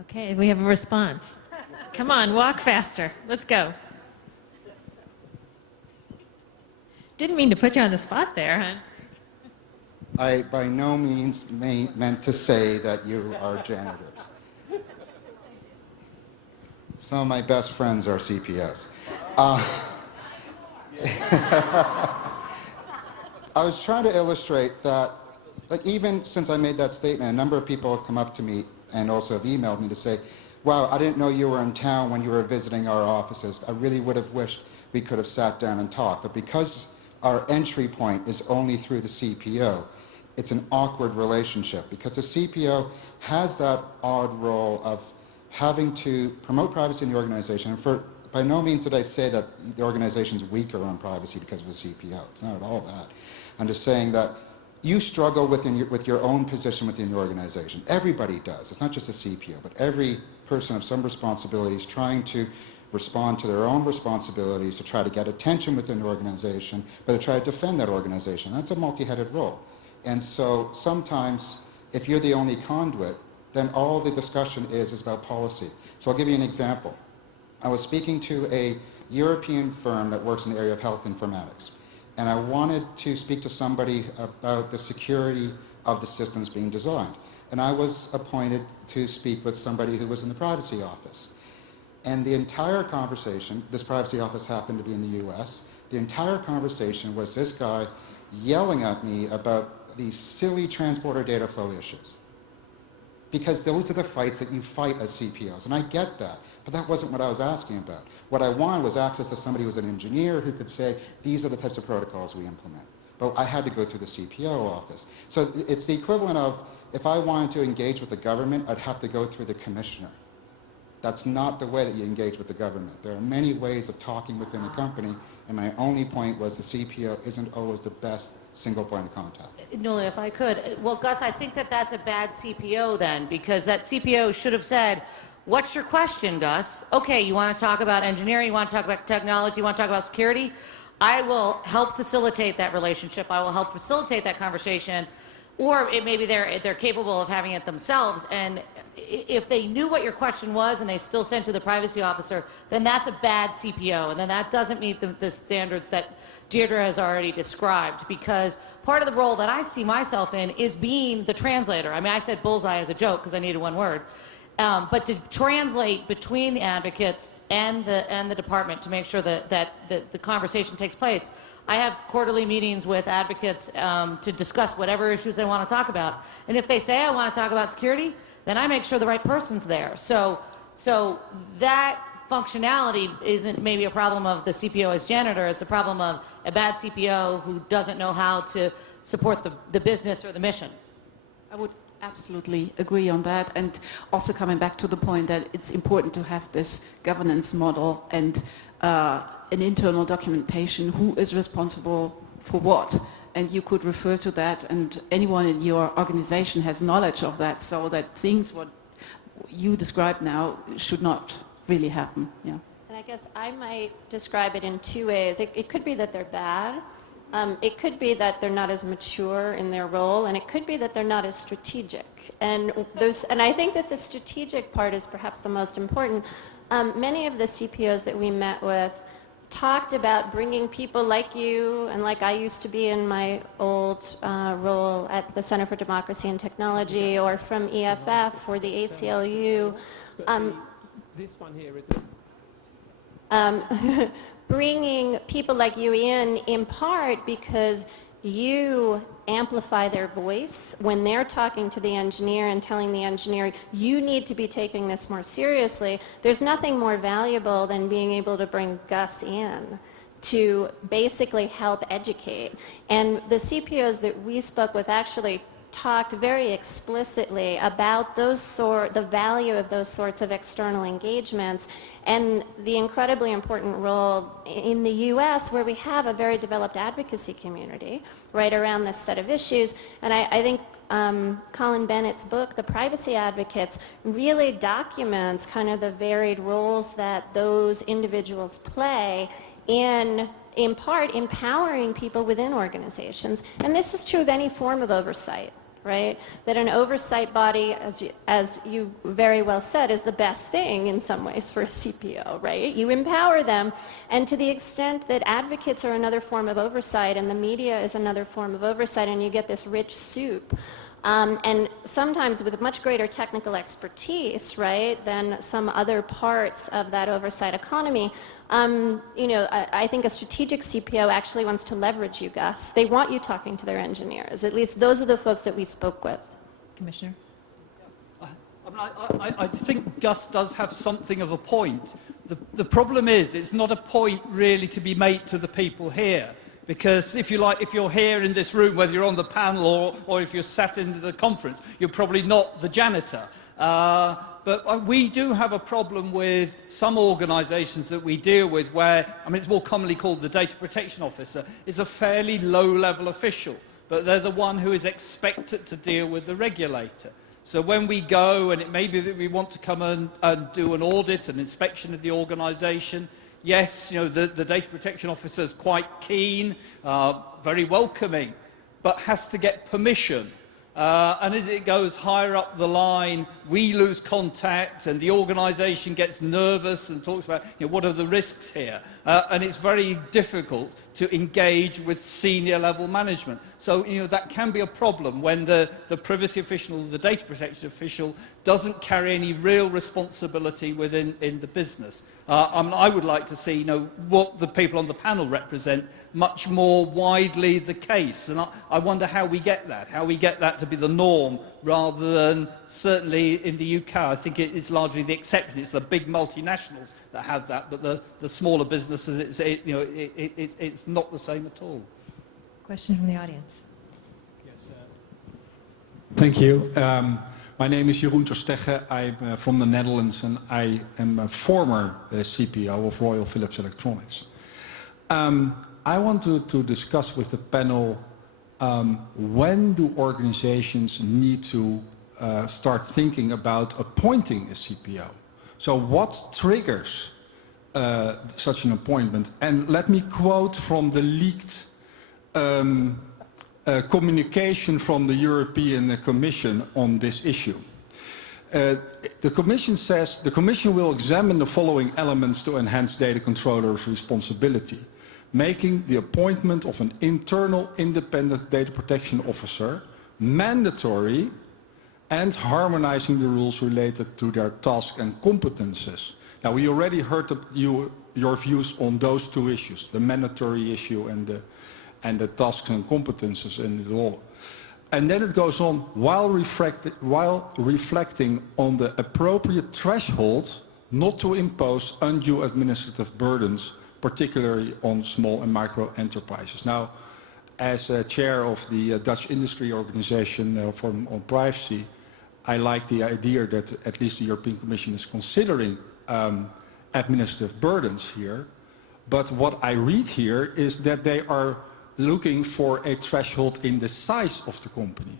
Okay, we have a response. Come on, walk faster. Let's go. Didn't mean to put you on the spot there, huh? I by no means meant to say that you are janitors. Some of my best friends are CPOs. I was trying to illustrate that, like, even since I made that statement, a number of people have come up to me and also have emailed me to say, wow, I didn't know you were in town when you were visiting our offices. I really would have wished we could have sat down and talked. But because our entry point is only through the CPO, it's an awkward relationship because the CPO has that odd role of having to promote privacy in the organization. And by no means did I say that the organization's weaker on privacy because of the CPO. It's not at all that. I'm just saying that you struggle with your own position within your organization. Everybody does. It's not just a CPO, but every person of some responsibility is trying to respond to their own responsibilities to try to get attention within the organization, but to try to defend that organization. That's a multi-headed role. And so sometimes, if you're the only conduit, then all the discussion is about policy. So I'll give you an example. I was speaking to a European firm that works in the area of health informatics. And I wanted to speak to somebody about the security of the systems being designed. And I was appointed to speak with somebody who was in the privacy office. And the entire conversation, this privacy office happened to be in the US, the entire conversation was this guy yelling at me about these silly transporter data flow issues. Because those are the fights that you fight as CPOs, and I get that, but that wasn't what I was asking about. What I wanted was access to somebody who was an engineer who could say, these are the types of protocols we implement. But I had to go through the CPO office. So it's the equivalent of, if I wanted to engage with the government, I'd have to go through the commissioner. That's not the way that you engage with the government. There are many ways of talking within a company, and my only point was the CPO isn't always the best single point of contact. Nuala, if I could. Well, Gus, I think that that's a bad CPO then, because that CPO should have said, what's your question, Gus? Okay, you want to talk about engineering, you want to talk about technology, you want to talk about security? I will help facilitate that relationship. I will help facilitate that conversation. Or it maybe they're capable of having it themselves. And if they knew what your question was and they still sent to the privacy officer, then that's a bad CPO. And then that doesn't meet the standards that Deirdre has already described. Because part of the role that I see myself in is being the translator. I mean, I said bullseye as a joke because I needed one word. But to translate between the advocates and the department to make sure that the conversation takes place. I have quarterly meetings with advocates to discuss whatever issues they want to talk about. And if they say I want to talk about security, then I make sure the right person's there. So that functionality isn't maybe a problem of the CPO as janitor, it's a problem of a bad CPO who doesn't know how to support the business or the mission. Absolutely agree on that, and also coming back to the point that it's important to have this governance model and an internal documentation, who is responsible for what, and you could refer to that, and anyone in your organization has knowledge of that, so that things what you described now should not really happen. Yeah. And I guess I might describe it in two ways. It could be that they're bad. It could be that they're not as mature in their role, and it could be that they're not as strategic. And I think that the strategic part is perhaps the most important. Many of the CPOs that we met with talked about bringing people like you and like I used to be in my old role at the Center for Democracy and Technology, or from EFF or the ACLU. This one here is Bringing people like you in part because you amplify their voice when they're talking to the engineer and telling the engineer, you need to be taking this more seriously. There's nothing more valuable than being able to bring Gus in to basically help educate. And the CPOs that we spoke with actually talked very explicitly about the value of those sorts of external engagements and the incredibly important role in the U.S., where we have a very developed advocacy community right around this set of issues. And I think Colin Bennett's book, The Privacy Advocates, really documents kind of the varied roles that those individuals play in part empowering people within organizations. And this is true of any form of oversight, right? That an oversight body, as you very well said, is the best thing in some ways for a CPO, right? You empower them, and to the extent that advocates are another form of oversight and the media is another form of oversight, and you get this rich soup, and sometimes with much greater technical expertise, right, than some other parts of that oversight economy. I think a strategic CPO actually wants to leverage you, Gus. They want you talking to their engineers. At least those are the folks that we spoke with. Commissioner? I think Gus does have something of a point. The problem is, it's not a point really to be made to the people here. Because if you're here in this room, whether you're on the panel or if you're sat in the conference, you're probably not the janitor. But we do have a problem with some organisations that we deal with where, it's more commonly called the data protection officer, is a fairly low-level official, but they're the one who is expected to deal with the regulator. So when we go, and it may be that we want to come and do an audit, an inspection of the organisation, yes, the data protection officer is quite keen, very welcoming, but has to get permission. And as it goes higher up the line, we lose contact and the organisation gets nervous and talks about what are the risks here. And it's very difficult to engage with senior level management. So that can be a problem when the privacy official, the data protection official, doesn't carry any real responsibility within the business. I would like to see what the people on the panel represent much more widely the case, and I wonder how we get that to be the norm rather than, certainly in the UK, I think it is largely the exception. It's the big multinationals that have that, but the smaller businesses, it's not the same at all. Question from the audience. Yes, thank you. My name is Jeroen Terstege. I'm from the Netherlands, and I am a former CPO of Royal Philips Electronics. I want to discuss with the panel when do organizations need to start thinking about appointing a CPO? So what triggers such an appointment? And let me quote from the leaked communication from the European Commission on this issue. The Commission says, the Commission will examine the following elements to enhance data controllers' responsibility. Making the appointment of an internal independent data protection officer mandatory and harmonizing the rules related to their tasks and competences. Now, we already heard your views on those two issues, the mandatory issue and the tasks and competences in the law. And then it goes on, while reflecting on the appropriate threshold not to impose undue administrative burdens, particularly on small and micro enterprises. Now, as chair of the Dutch industry organization on privacy, I like the idea that at least the European Commission is considering administrative burdens here. But what I read here is that they are looking for a threshold in the size of the company.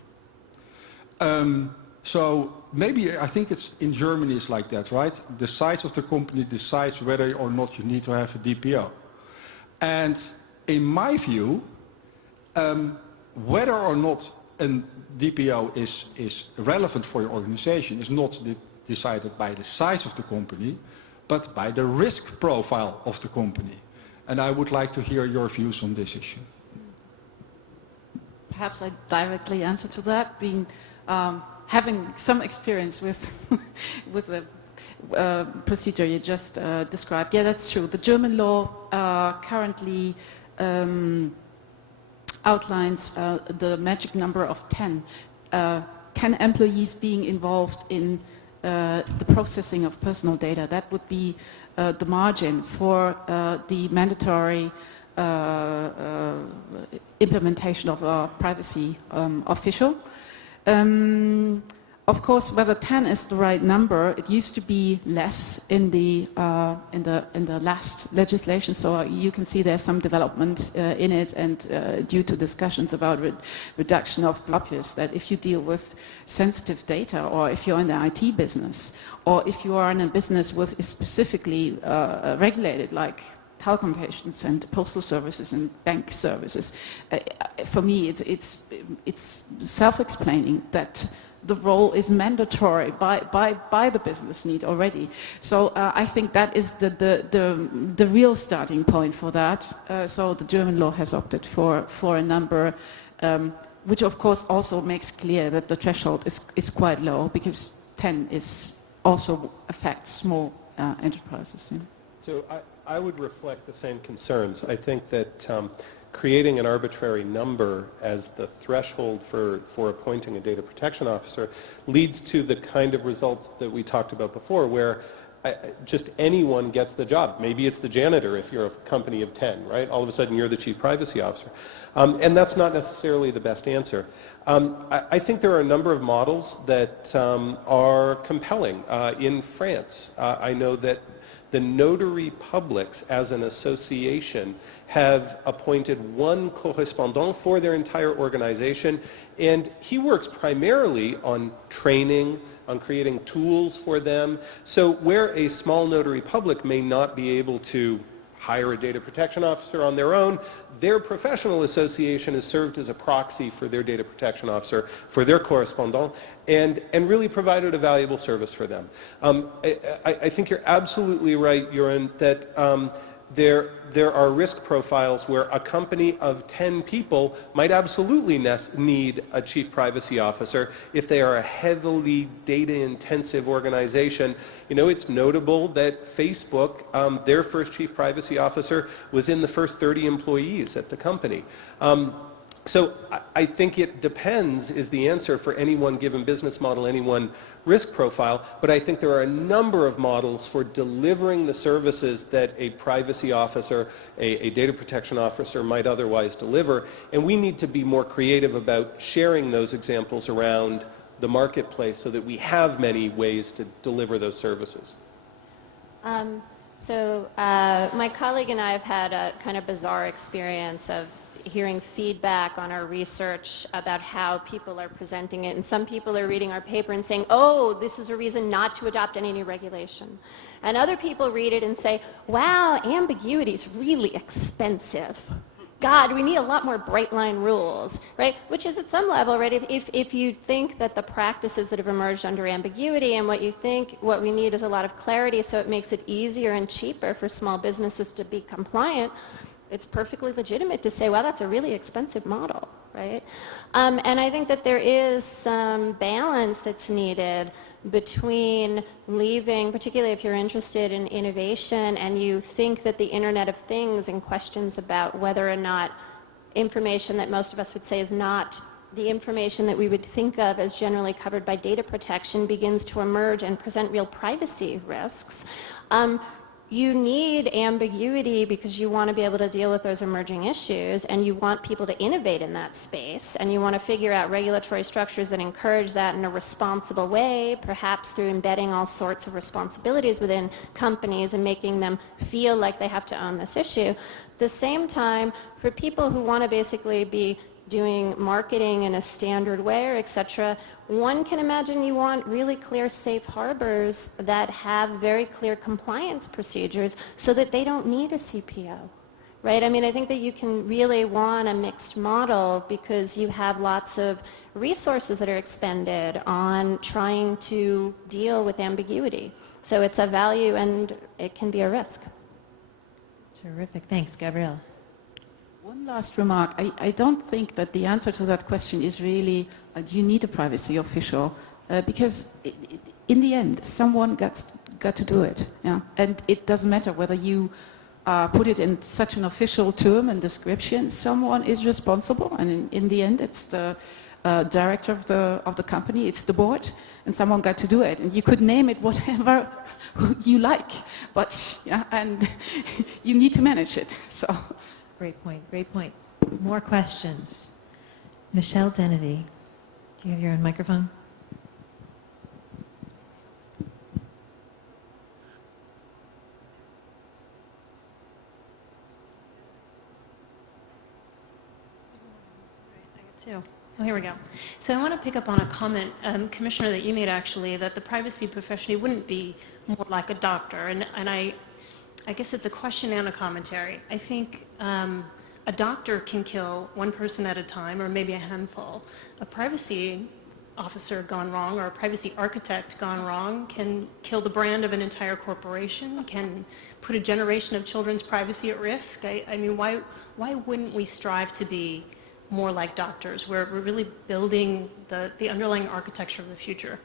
So maybe, I think it's in Germany it's like that, right? The size of the company decides whether or not you need to have a DPO. And in my view, whether or not a DPO is relevant for your organization is not decided by the size of the company, but by the risk profile of the company. And I would like to hear your views on this issue. Perhaps I directly answer to that, being having some experience with with the procedure you just described. Yeah, that's true. The German law currently outlines the magic number of 10. 10 employees being involved in the processing of personal data. That would be the margin for the mandatory implementation of a privacy official. Of course, whether 10 is the right number, it used to be less in the last legislation. So you can see there's some development in it, and due to discussions about reduction of populace, that if you deal with sensitive data, or if you're in the IT business, or if you are in a business with is specifically regulated, like telecommunications and postal services and bank services, for me it's self-explaining that the role is mandatory by the business need already. So I think that is the real starting point for that. So the German law has opted for a number, which of course also makes clear that the threshold is quite low, because 10 is also affects small enterprises. Yeah. So I would reflect the same concerns. I think that creating an arbitrary number as the threshold for appointing a data protection officer leads to the kind of results that we talked about before, where just anyone gets the job. Maybe it's the janitor if you're a company of 10, right? All of a sudden you're the chief privacy officer. And that's not necessarily the best answer. I think there are a number of models that are compelling. In France, I know that the notary publics as an association have appointed one correspondent for their entire organization, and he works primarily on training, on creating tools for them. So where a small notary public may not be able to hire a data protection officer on their own, their professional association has served as a proxy for their data protection officer, for their correspondent, and really provided a valuable service for them. I think you're absolutely right, Joran, that there are risk profiles where a company of 10 people might absolutely need a chief privacy officer if they are a heavily data-intensive organization. You know, it's notable that Facebook, their first chief privacy officer was in the first 30 employees at the company. So I think it depends is the answer for any one given business model, any one risk profile, but I think there are a number of models for delivering the services that a privacy officer, a data protection officer might otherwise deliver, and we need to be more creative about sharing those examples around the marketplace so that we have many ways to deliver those services. My colleague and I have had a kind of bizarre experience of hearing feedback on our research about how people are presenting it. And some people are reading our paper and saying, oh, this is a reason not to adopt any new regulation. And other people read it and say, wow, ambiguity is really expensive. God, we need a lot more bright line rules, right? Which is at some level, right, if you think that the practices that have emerged under ambiguity and what we need is a lot of clarity so it makes it easier and cheaper for small businesses to be compliant, it's perfectly legitimate to say, well, that's a really expensive model, right? And I think that there is some balance that's needed between leaving, particularly if you're interested in innovation and you think that the Internet of Things and questions about whether or not information that most of us would say is not the information that we would think of as generally covered by data protection begins to emerge and present real privacy risks. you need ambiguity because you want to be able to deal with those emerging issues, and you want people to innovate in that space, and you want to figure out regulatory structures that encourage that in a responsible way, perhaps through embedding all sorts of responsibilities within companies and making them feel like they have to own this issue. At the same time, for people who want to basically be doing marketing in a standard way, or et cetera, one can imagine you want really clear safe harbors that have very clear compliance procedures so that they don't need a CPO, right? I mean, I think that you can really want a mixed model because you have lots of resources that are expended on trying to deal with ambiguity. So it's a value and it can be a risk. Terrific. Thanks, Gabrielle. One last remark. I don't think that the answer to that question is really, do you need a privacy official? Because in the end, someone got to do it. Yeah? And it doesn't matter whether you put it in such an official term and description. Someone is responsible, and in the end, it's the director of the company, it's the board, and someone got to do it. And you could name it whatever you like, but yeah, and you need to manage it. So. Great point, great point. More questions. Michelle Dennedy, do you have your own microphone? Too. Oh, here we go. So I want to pick up on a comment, Commissioner, that you made actually, that the privacy professional wouldn't be more like a doctor. And I guess it's a question and a commentary. I think a doctor can kill one person at a time, or maybe a handful. A privacy officer gone wrong, or a privacy architect gone wrong, can kill the brand of an entire corporation, can put a generation of children's privacy at risk. I mean, why wouldn't we strive to be more like doctors, where we're really building the underlying architecture of the future?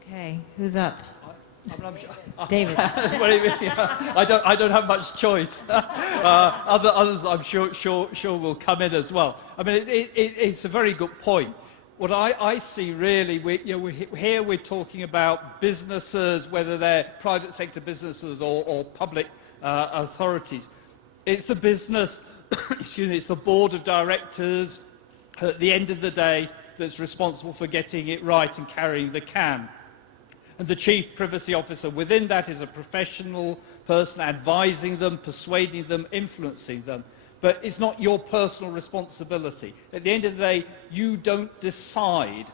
Okay, who's up? I'm sure, David. what do you mean? I don't have much choice. Others, I'm sure will come in as well. I mean, it's a very good point. What I see really, here we're talking about businesses, whether they're private sector businesses or public authorities. It's the business, excuse me, it's the board of directors at the end of the day that's responsible for getting it right and carrying the can. And the chief privacy officer within that is a professional person advising them, persuading them, influencing them. But it's not your personal responsibility. At the end of the day, you don't decide,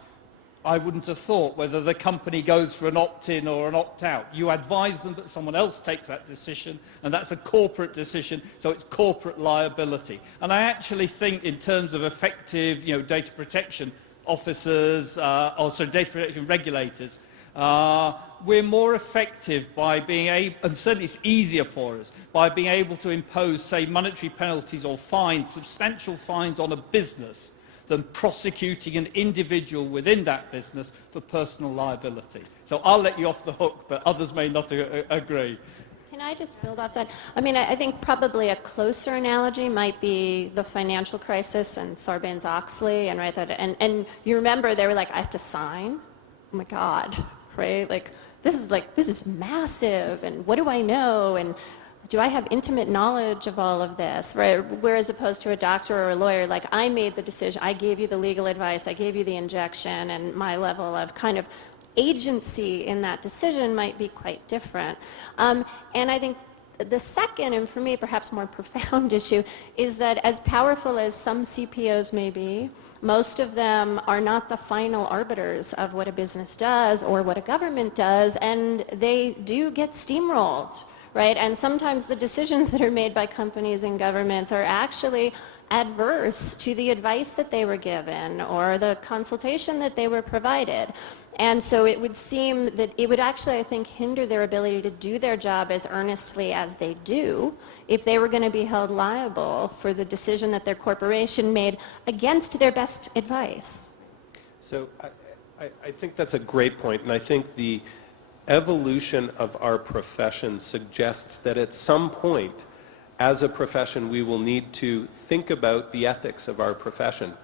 I wouldn't have thought, whether the company goes for an opt-in or an opt-out. You advise them, but someone else takes that decision, and that's a corporate decision, so it's corporate liability. And I actually think in terms of effective data protection officers, also data protection regulators, we're more effective by being able, and certainly it's easier for us, by being able to impose, say, monetary penalties or fines, substantial fines on a business, than prosecuting an individual within that business for personal liability. So I'll let you off the hook, but others may not agree. Can I just build off that? I mean, I think probably a closer analogy might be the financial crisis and Sarbanes-Oxley, and right, and you remember they were like, I have to sign? Oh my God, right? This is massive, and what do I know? And do I have intimate knowledge of all of this, right? Whereas opposed to a doctor or a lawyer, like, I made the decision, I gave you the legal advice, I gave you the injection, and my level of kind of agency in that decision might be quite different. And I think the second, and for me perhaps more profound issue, is that as powerful as some CPOs may be, most of them are not the final arbiters of what a business does or what a government does, and they do get steamrolled. Right? And sometimes the decisions that are made by companies and governments are actually adverse to the advice that they were given or the consultation that they were provided. And so it would seem that it would actually, I think, hinder their ability to do their job as earnestly as they do if they were going to be held liable for the decision that their corporation made against their best advice. So I think that's a great point, and I think the evolution of our profession suggests that at some point, as a profession, we will need to think about the ethics of our profession.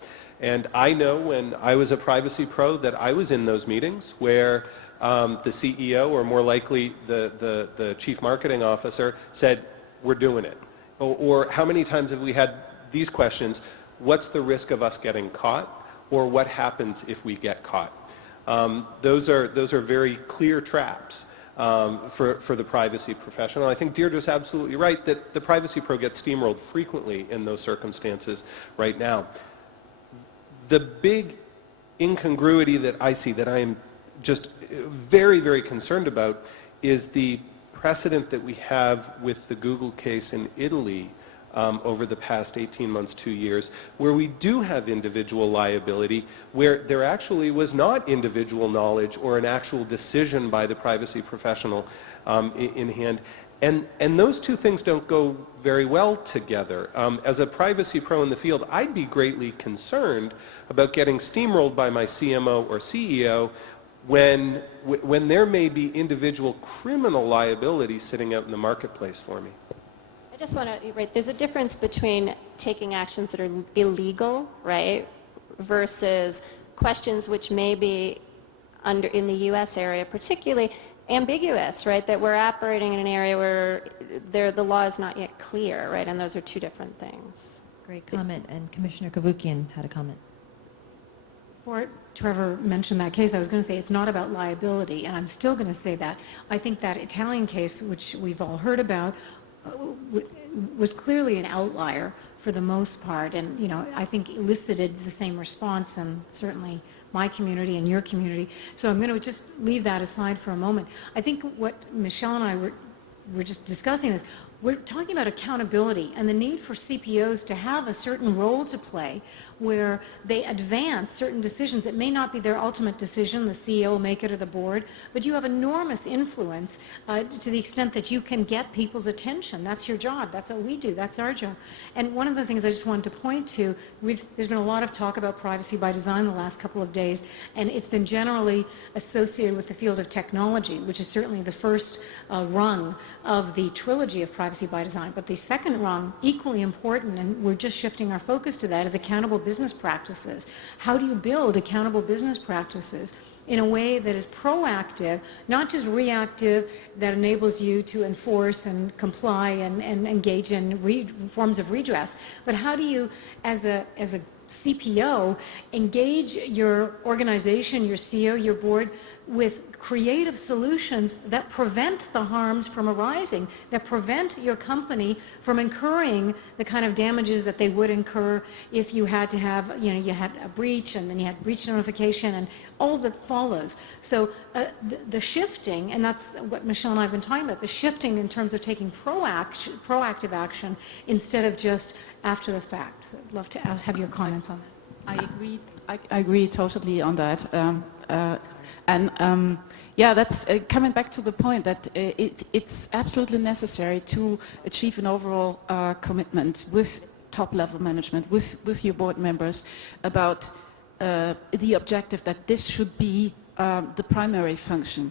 And I know when I was a privacy pro that I was in those meetings where the CEO, or more likely the chief marketing officer, said, we're doing it? Or how many times have we had these questions, what's the risk of us getting caught, or what happens if we get caught? Those are very clear traps for the privacy professional. I think Deirdre's absolutely right that the Privacy Pro gets steamrolled frequently in those circumstances right now. The big incongruity that I see, that I am just very, very concerned about, is the precedent that we have with the Google case in Italy over the past 18 months, 2 years, where we do have individual liability, where there actually was not individual knowledge or an actual decision by the privacy professional in hand. And those two things don't go very well together. As a privacy pro in the field, I'd be greatly concerned about getting steamrolled by my CMO or CEO when there may be individual criminal liability sitting out in the marketplace for me. I just want to, right, there's a difference between taking actions that are illegal, right, versus questions which may be in the U.S. area particularly ambiguous, right, that we're operating in an area where the law is not yet clear, right, and those are two different things. Great comment, and Commissioner Kavoukian had a comment. Before Trevor mentioned that case, I was going to say it's not about liability, and I'm still going to say that. I think that Italian case, which we've all heard about, was clearly an outlier for the most part, and I think elicited the same response, and certainly my community and your community. So I'm going to just leave that aside for a moment. I think what Michelle and I were just discussing is we're talking about accountability and the need for CPOs to have a certain role to play where they advance certain decisions. It may not be their ultimate decision, the CEO will make it, or the board, but you have enormous influence to the extent that you can get people's attention. That's your job. That's what we do. That's our job. And one of the things I just wanted to point to, there's been a lot of talk about privacy by design the last couple of days, and it's been generally associated with the field of technology, which is certainly the first rung of the trilogy of privacy by design. But the second rung, equally important, and we're just shifting our focus to that, is accountable business practices. How do you build accountable business practices in a way that is proactive, not just reactive, that enables you to enforce and comply and engage in forms of redress, but how do you, as a CPO, engage your organization, your CEO, your board, with creative solutions that prevent the harms from arising, that prevent your company from incurring the kind of damages that they would incur if you had to have, you had a breach and then you had breach notification and all that follows. So the shifting, and that's what Michelle and I have been talking about, the shifting in terms of taking proactive action instead of just after the fact. I'd love to have your comments on that. I agree totally on that. Yeah, that's coming back to the point that it's absolutely necessary to achieve an overall commitment with top-level management, with your board members, about the objective that this should be the primary function.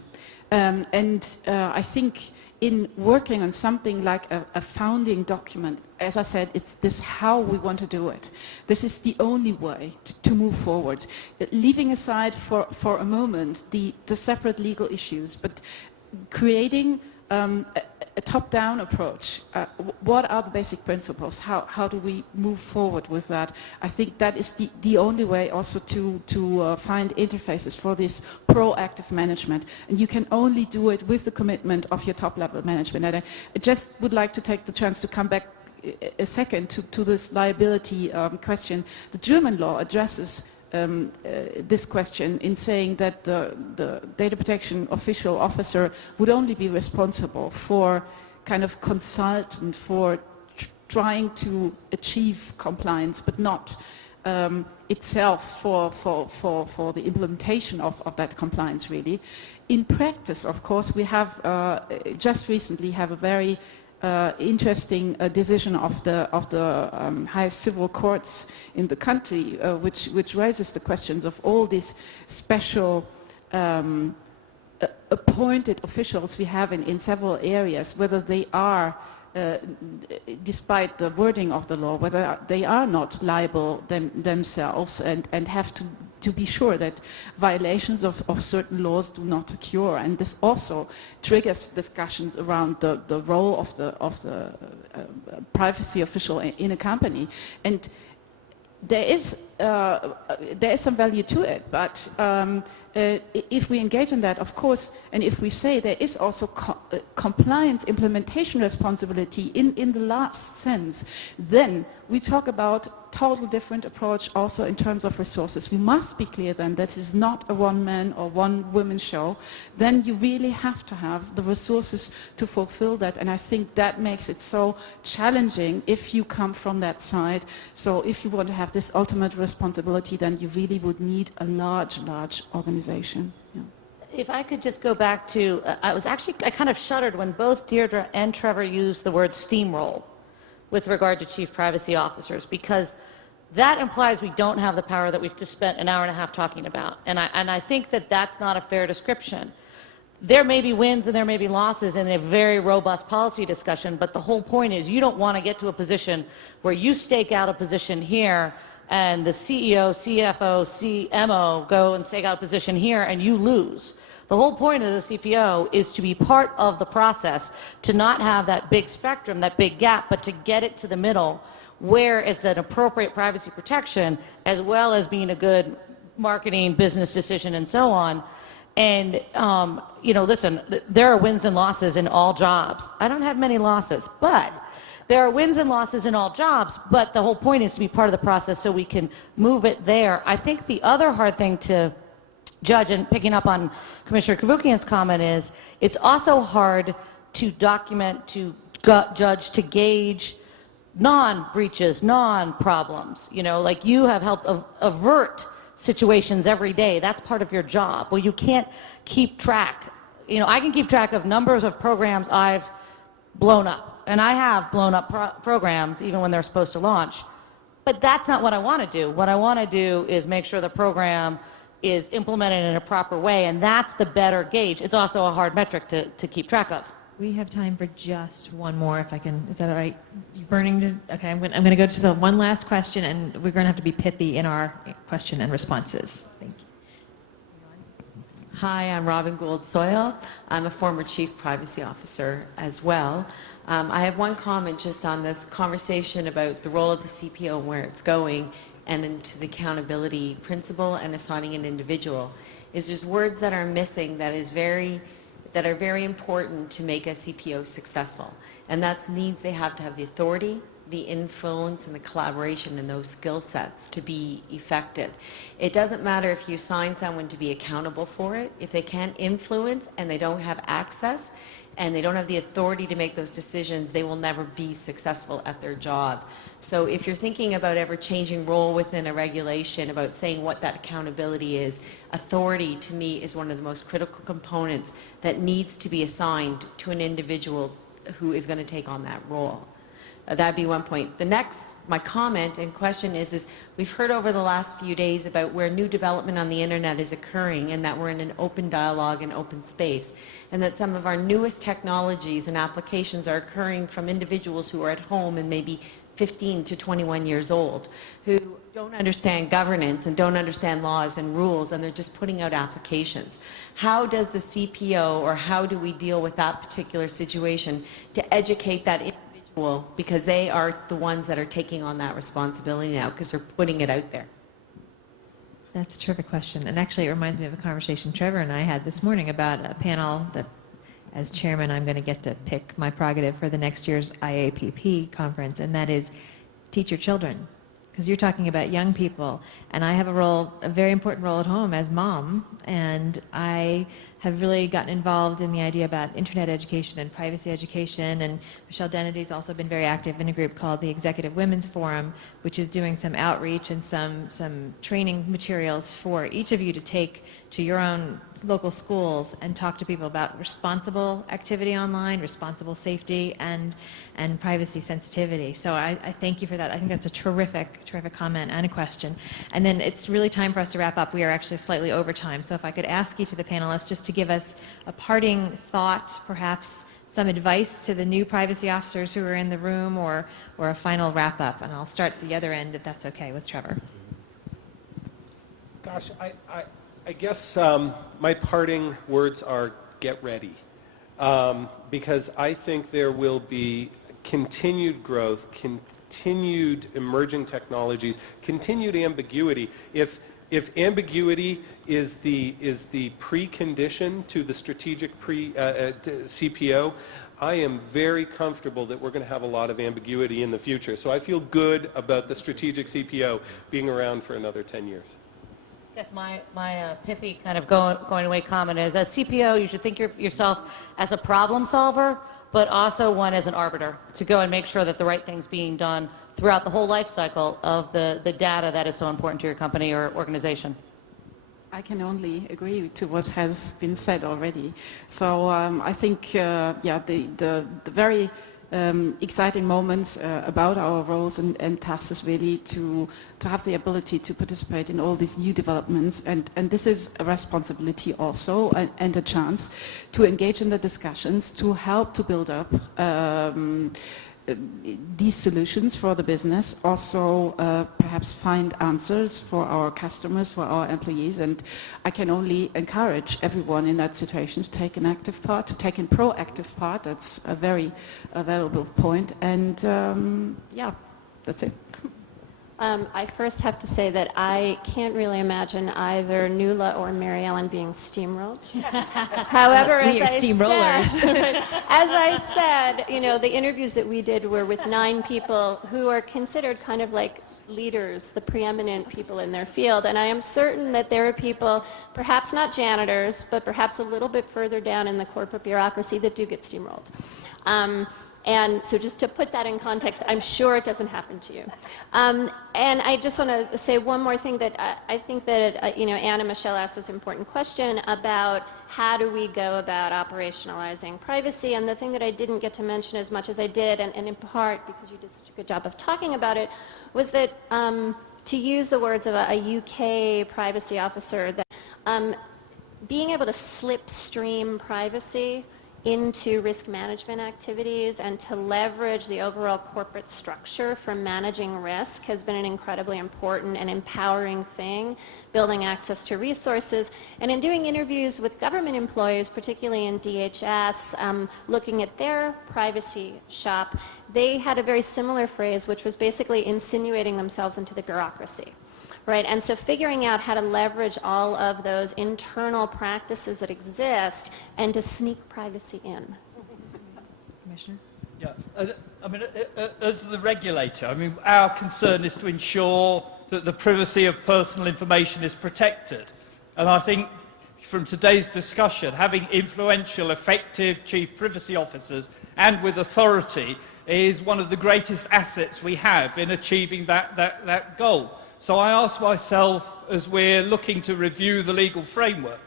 I think in working on something like a founding document, as I said, it's this how we want to do it. This is the only way to move forward. Leaving aside for a moment the separate legal issues, but creating a top-down approach. What are the basic principles? How do we move forward with that? I think that is the only way also to find interfaces for this proactive management. And you can only do it with the commitment of your top-level management. And I just would like to take the chance to come back a second to this liability question. The German law addresses this question in saying that the data protection officer would only be responsible for kind of consultant for trying to achieve compliance, but not itself for the implementation of that compliance, really. In practice, of course, we have just recently have a very interesting decision of the highest civil courts in the country, which raises the questions of all these special appointed officials we have in several areas, whether they are, despite the wording of the law, whether they are not liable themselves and have to to be sure that violations of certain laws do not occur. And this also triggers discussions around the role of the privacy official in a company. And there is some value to it, but if we engage in that, of course, and if we say there is also compliance implementation responsibility in the last sense, then we talk about total different approach also in terms of resources. We must be clear then that this is not a one-man or one-woman show. Then you really have to have the resources to fulfill that, and I think that makes it so challenging if you come from that side. So if you want to have this ultimate responsibility, then you really would need a large organization. Yeah. If I could just go back to, I kind of shuddered when both Deirdre and Trevor used the word steamroll with regard to chief privacy officers, because that implies we don't have the power that we've just spent an hour and a half talking about. And I think that that's not a fair description. There may be wins and there may be losses in a very robust policy discussion, but the whole point is you don't want to get to a position where you stake out a position here and the CEO, CFO, CMO go and stake out a position here and you lose. The whole point of the CPO is to be part of the process, to not have that big spectrum, that big gap, but to get it to the middle where it's an appropriate privacy protection as well as being a good marketing, business decision, and so on. And, you know, listen, there are wins and losses in all jobs. I don't have many losses, but there are wins and losses in all jobs, but the whole point is to be part of the process so we can move it there. I think the other hard thing to judge, and picking up on Commissioner Kavukian's comment, is it's also hard to document, to judge, to gauge non-breaches, non-problems. You know, like you have helped avert situations every day. That's part of your job. Well, you can't keep track. You know, I can keep track of numbers of programs I've blown up, and I have blown up programs even when they're supposed to launch. But that's not what I want to do. What I want to do is make sure the program is implemented in a proper way, and that's the better gauge. It's also a hard metric to keep track of. We have time for just one more, if I can. Is that all right? You burning to, okay, I'm going to go to the one last question, and we're going to have to be pithy in our question and responses. Thank you. Hi, I'm Robin Gould-Soil. I'm a former Chief Privacy Officer as well. I have one comment just on this conversation about the role of the CPO and where it's going, and into the accountability principle and assigning an individual. Is there's words that are missing that are very important to make a CPO successful. And that means they have to have the authority, the influence, and the collaboration and those skill sets to be effective. It doesn't matter if you assign someone to be accountable for it. If they can't influence and they don't have access and they don't have the authority to make those decisions, they will never be successful at their job. So if you're thinking about ever-changing role within a regulation, about saying what that accountability is, authority to me is one of the most critical components that needs to be assigned to an individual who is going to take on that role. That'd be one point. The next, my comment and question is we've heard over the last few days about where new development on the internet is occurring and that we're in an open dialogue and open space, and that some of our newest technologies and applications are occurring from individuals who are at home and maybe 15 to 21 years old, who don't understand governance and don't understand laws and rules, and they're just putting out applications. How does the CPO, or how do we deal with that particular situation to educate that individual, because they are the ones that are taking on that responsibility now because they're putting it out there? That's a terrific question. And actually, it reminds me of a conversation Trevor and I had this morning about a panel that, as chairman, I'm going to get to pick my prerogative for the next year's IAPP conference, and that is teach your children. Because you're talking about young people, and I have a very important role at home as mom, and I have really gotten involved in the idea about internet education and privacy education, and Michelle Dennedy's also been very active in a group called the Executive Women's Forum, which is doing some outreach and some training materials for each of you to take to your own local schools and talk to people about responsible activity online, responsible safety, and privacy sensitivity. So I thank you for that. I think that's a terrific comment and a question. And then it's really time for us to wrap up. We are actually slightly over time. So if I could ask each of the panelists just to give us a parting thought, perhaps some advice to the new privacy officers who are in the room, or a final wrap up. And I'll start at the other end if that's okay with Trevor. Gosh, I guess my parting words are get ready. Because I think there will be continued growth, continued emerging technologies, continued ambiguity. If ambiguity is the precondition to the strategic CPO, I am very comfortable that we're going to have a lot of ambiguity in the future. So I feel good about the strategic CPO being around for another 10 years. Yes, my pithy kind of going away comment is, as CPO, you should think yourself as a problem solver, but also one as an arbiter to go and make sure that the right thing's being done throughout the whole life cycle of the data that is so important to your company or organization. I can only agree to what has been said already. So I think, the very exciting moments about our roles and tasks is really to have the ability to participate in all these new developments, and this is a responsibility also and a chance to engage in the discussions, to help to build up these solutions for the business, also perhaps find answers for our customers, for our employees, and I can only encourage everyone in that situation to take an active part, to take a proactive part. That's a very valuable point, and that's it. I first have to say that I can't really imagine either Nuala or Mary Ellen being steamrolled. However, as I said, you know, the interviews that we did were with 9 people who are considered kind of like leaders, the preeminent people in their field, and I am certain that there are people, perhaps not janitors, but perhaps a little bit further down in the corporate bureaucracy that do get steamrolled. And so just to put that in context, I'm sure it doesn't happen to you. And I just want to say one more thing that I think that, Anna Michelle asked this important question about how do we go about operationalizing privacy. And the thing that I didn't get to mention as much as I did, and in part because you did such a good job of talking about it, was that to use the words of a UK privacy officer, that being able to slipstream privacy into risk management activities and to leverage the overall corporate structure for managing risk has been an incredibly important and empowering thing, building access to resources. And in doing interviews with government employees, particularly in DHS, looking at their privacy shop, they had a very similar phrase, which was basically insinuating themselves into the bureaucracy. Right, and so figuring out how to leverage all of those internal practices that exist and to sneak privacy in. Commissioner? Yeah, I mean, as the regulator, I mean, our concern is to ensure that the privacy of personal information is protected. And I think from today's discussion, having influential, effective chief privacy officers and with authority is one of the greatest assets we have in achieving that goal. So I ask myself, as we're looking to review the legal framework,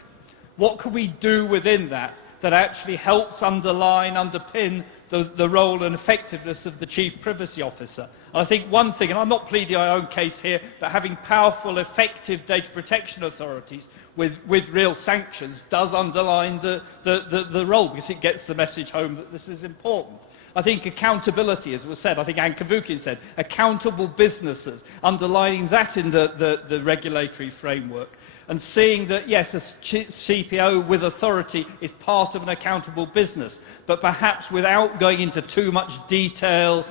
what can we do within that actually helps underpin the role and effectiveness of the Chief Privacy Officer? I think one thing, and I'm not pleading my own case here, but having powerful, effective data protection authorities with real sanctions does underline the role, because it gets the message home that this is important. I think accountability, as was said, I think Ann Kavukian said, accountable businesses, underlining that in the regulatory framework, and seeing that, yes, a CPO with authority is part of an accountable business, but perhaps without going into too much detail,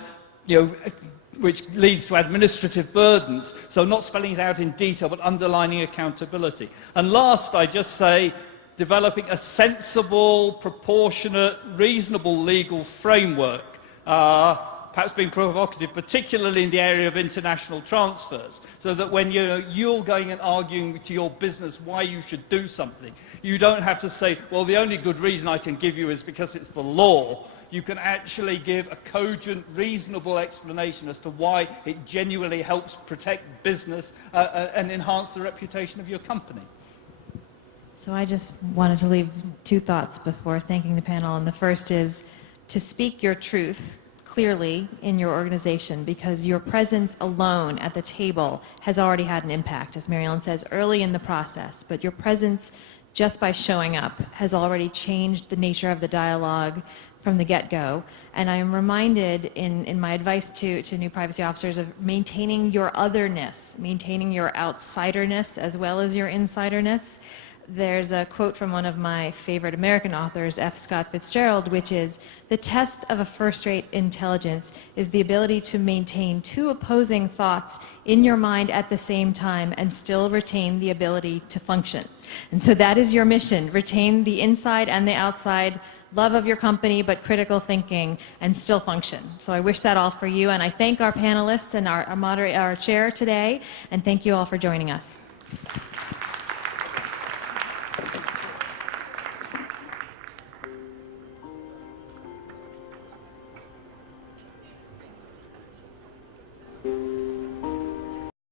which leads to administrative burdens, so not spelling it out in detail, but underlining accountability. And last, I just say, developing a sensible, proportionate, reasonable legal framework, perhaps being provocative, particularly in the area of international transfers, so that when you're going and arguing to your business why you should do something, you don't have to say, well, the only good reason I can give you is because it's the law. You can actually give a cogent, reasonable explanation as to why it genuinely helps protect business and enhance the reputation of your company. So I just wanted to leave 2 thoughts before thanking the panel. And the first is to speak your truth clearly in your organization, because your presence alone at the table has already had an impact, as Mary Ellen says, early in the process. But your presence just by showing up has already changed the nature of the dialogue, from the get-go. And I am reminded in my advice to new privacy officers of maintaining your otherness, maintaining your outsiderness as well as your insiderness. There's a quote from one of my favorite American authors, F. Scott Fitzgerald, which is, "The test of a first-rate intelligence is the ability to maintain two opposing thoughts in your mind at the same time and still retain the ability to function." And so that is your mission, retain the inside and the outside love of your company, but critical thinking, and still function. So I wish that all for you, and I thank our panelists and our chair today, and thank you all for joining us.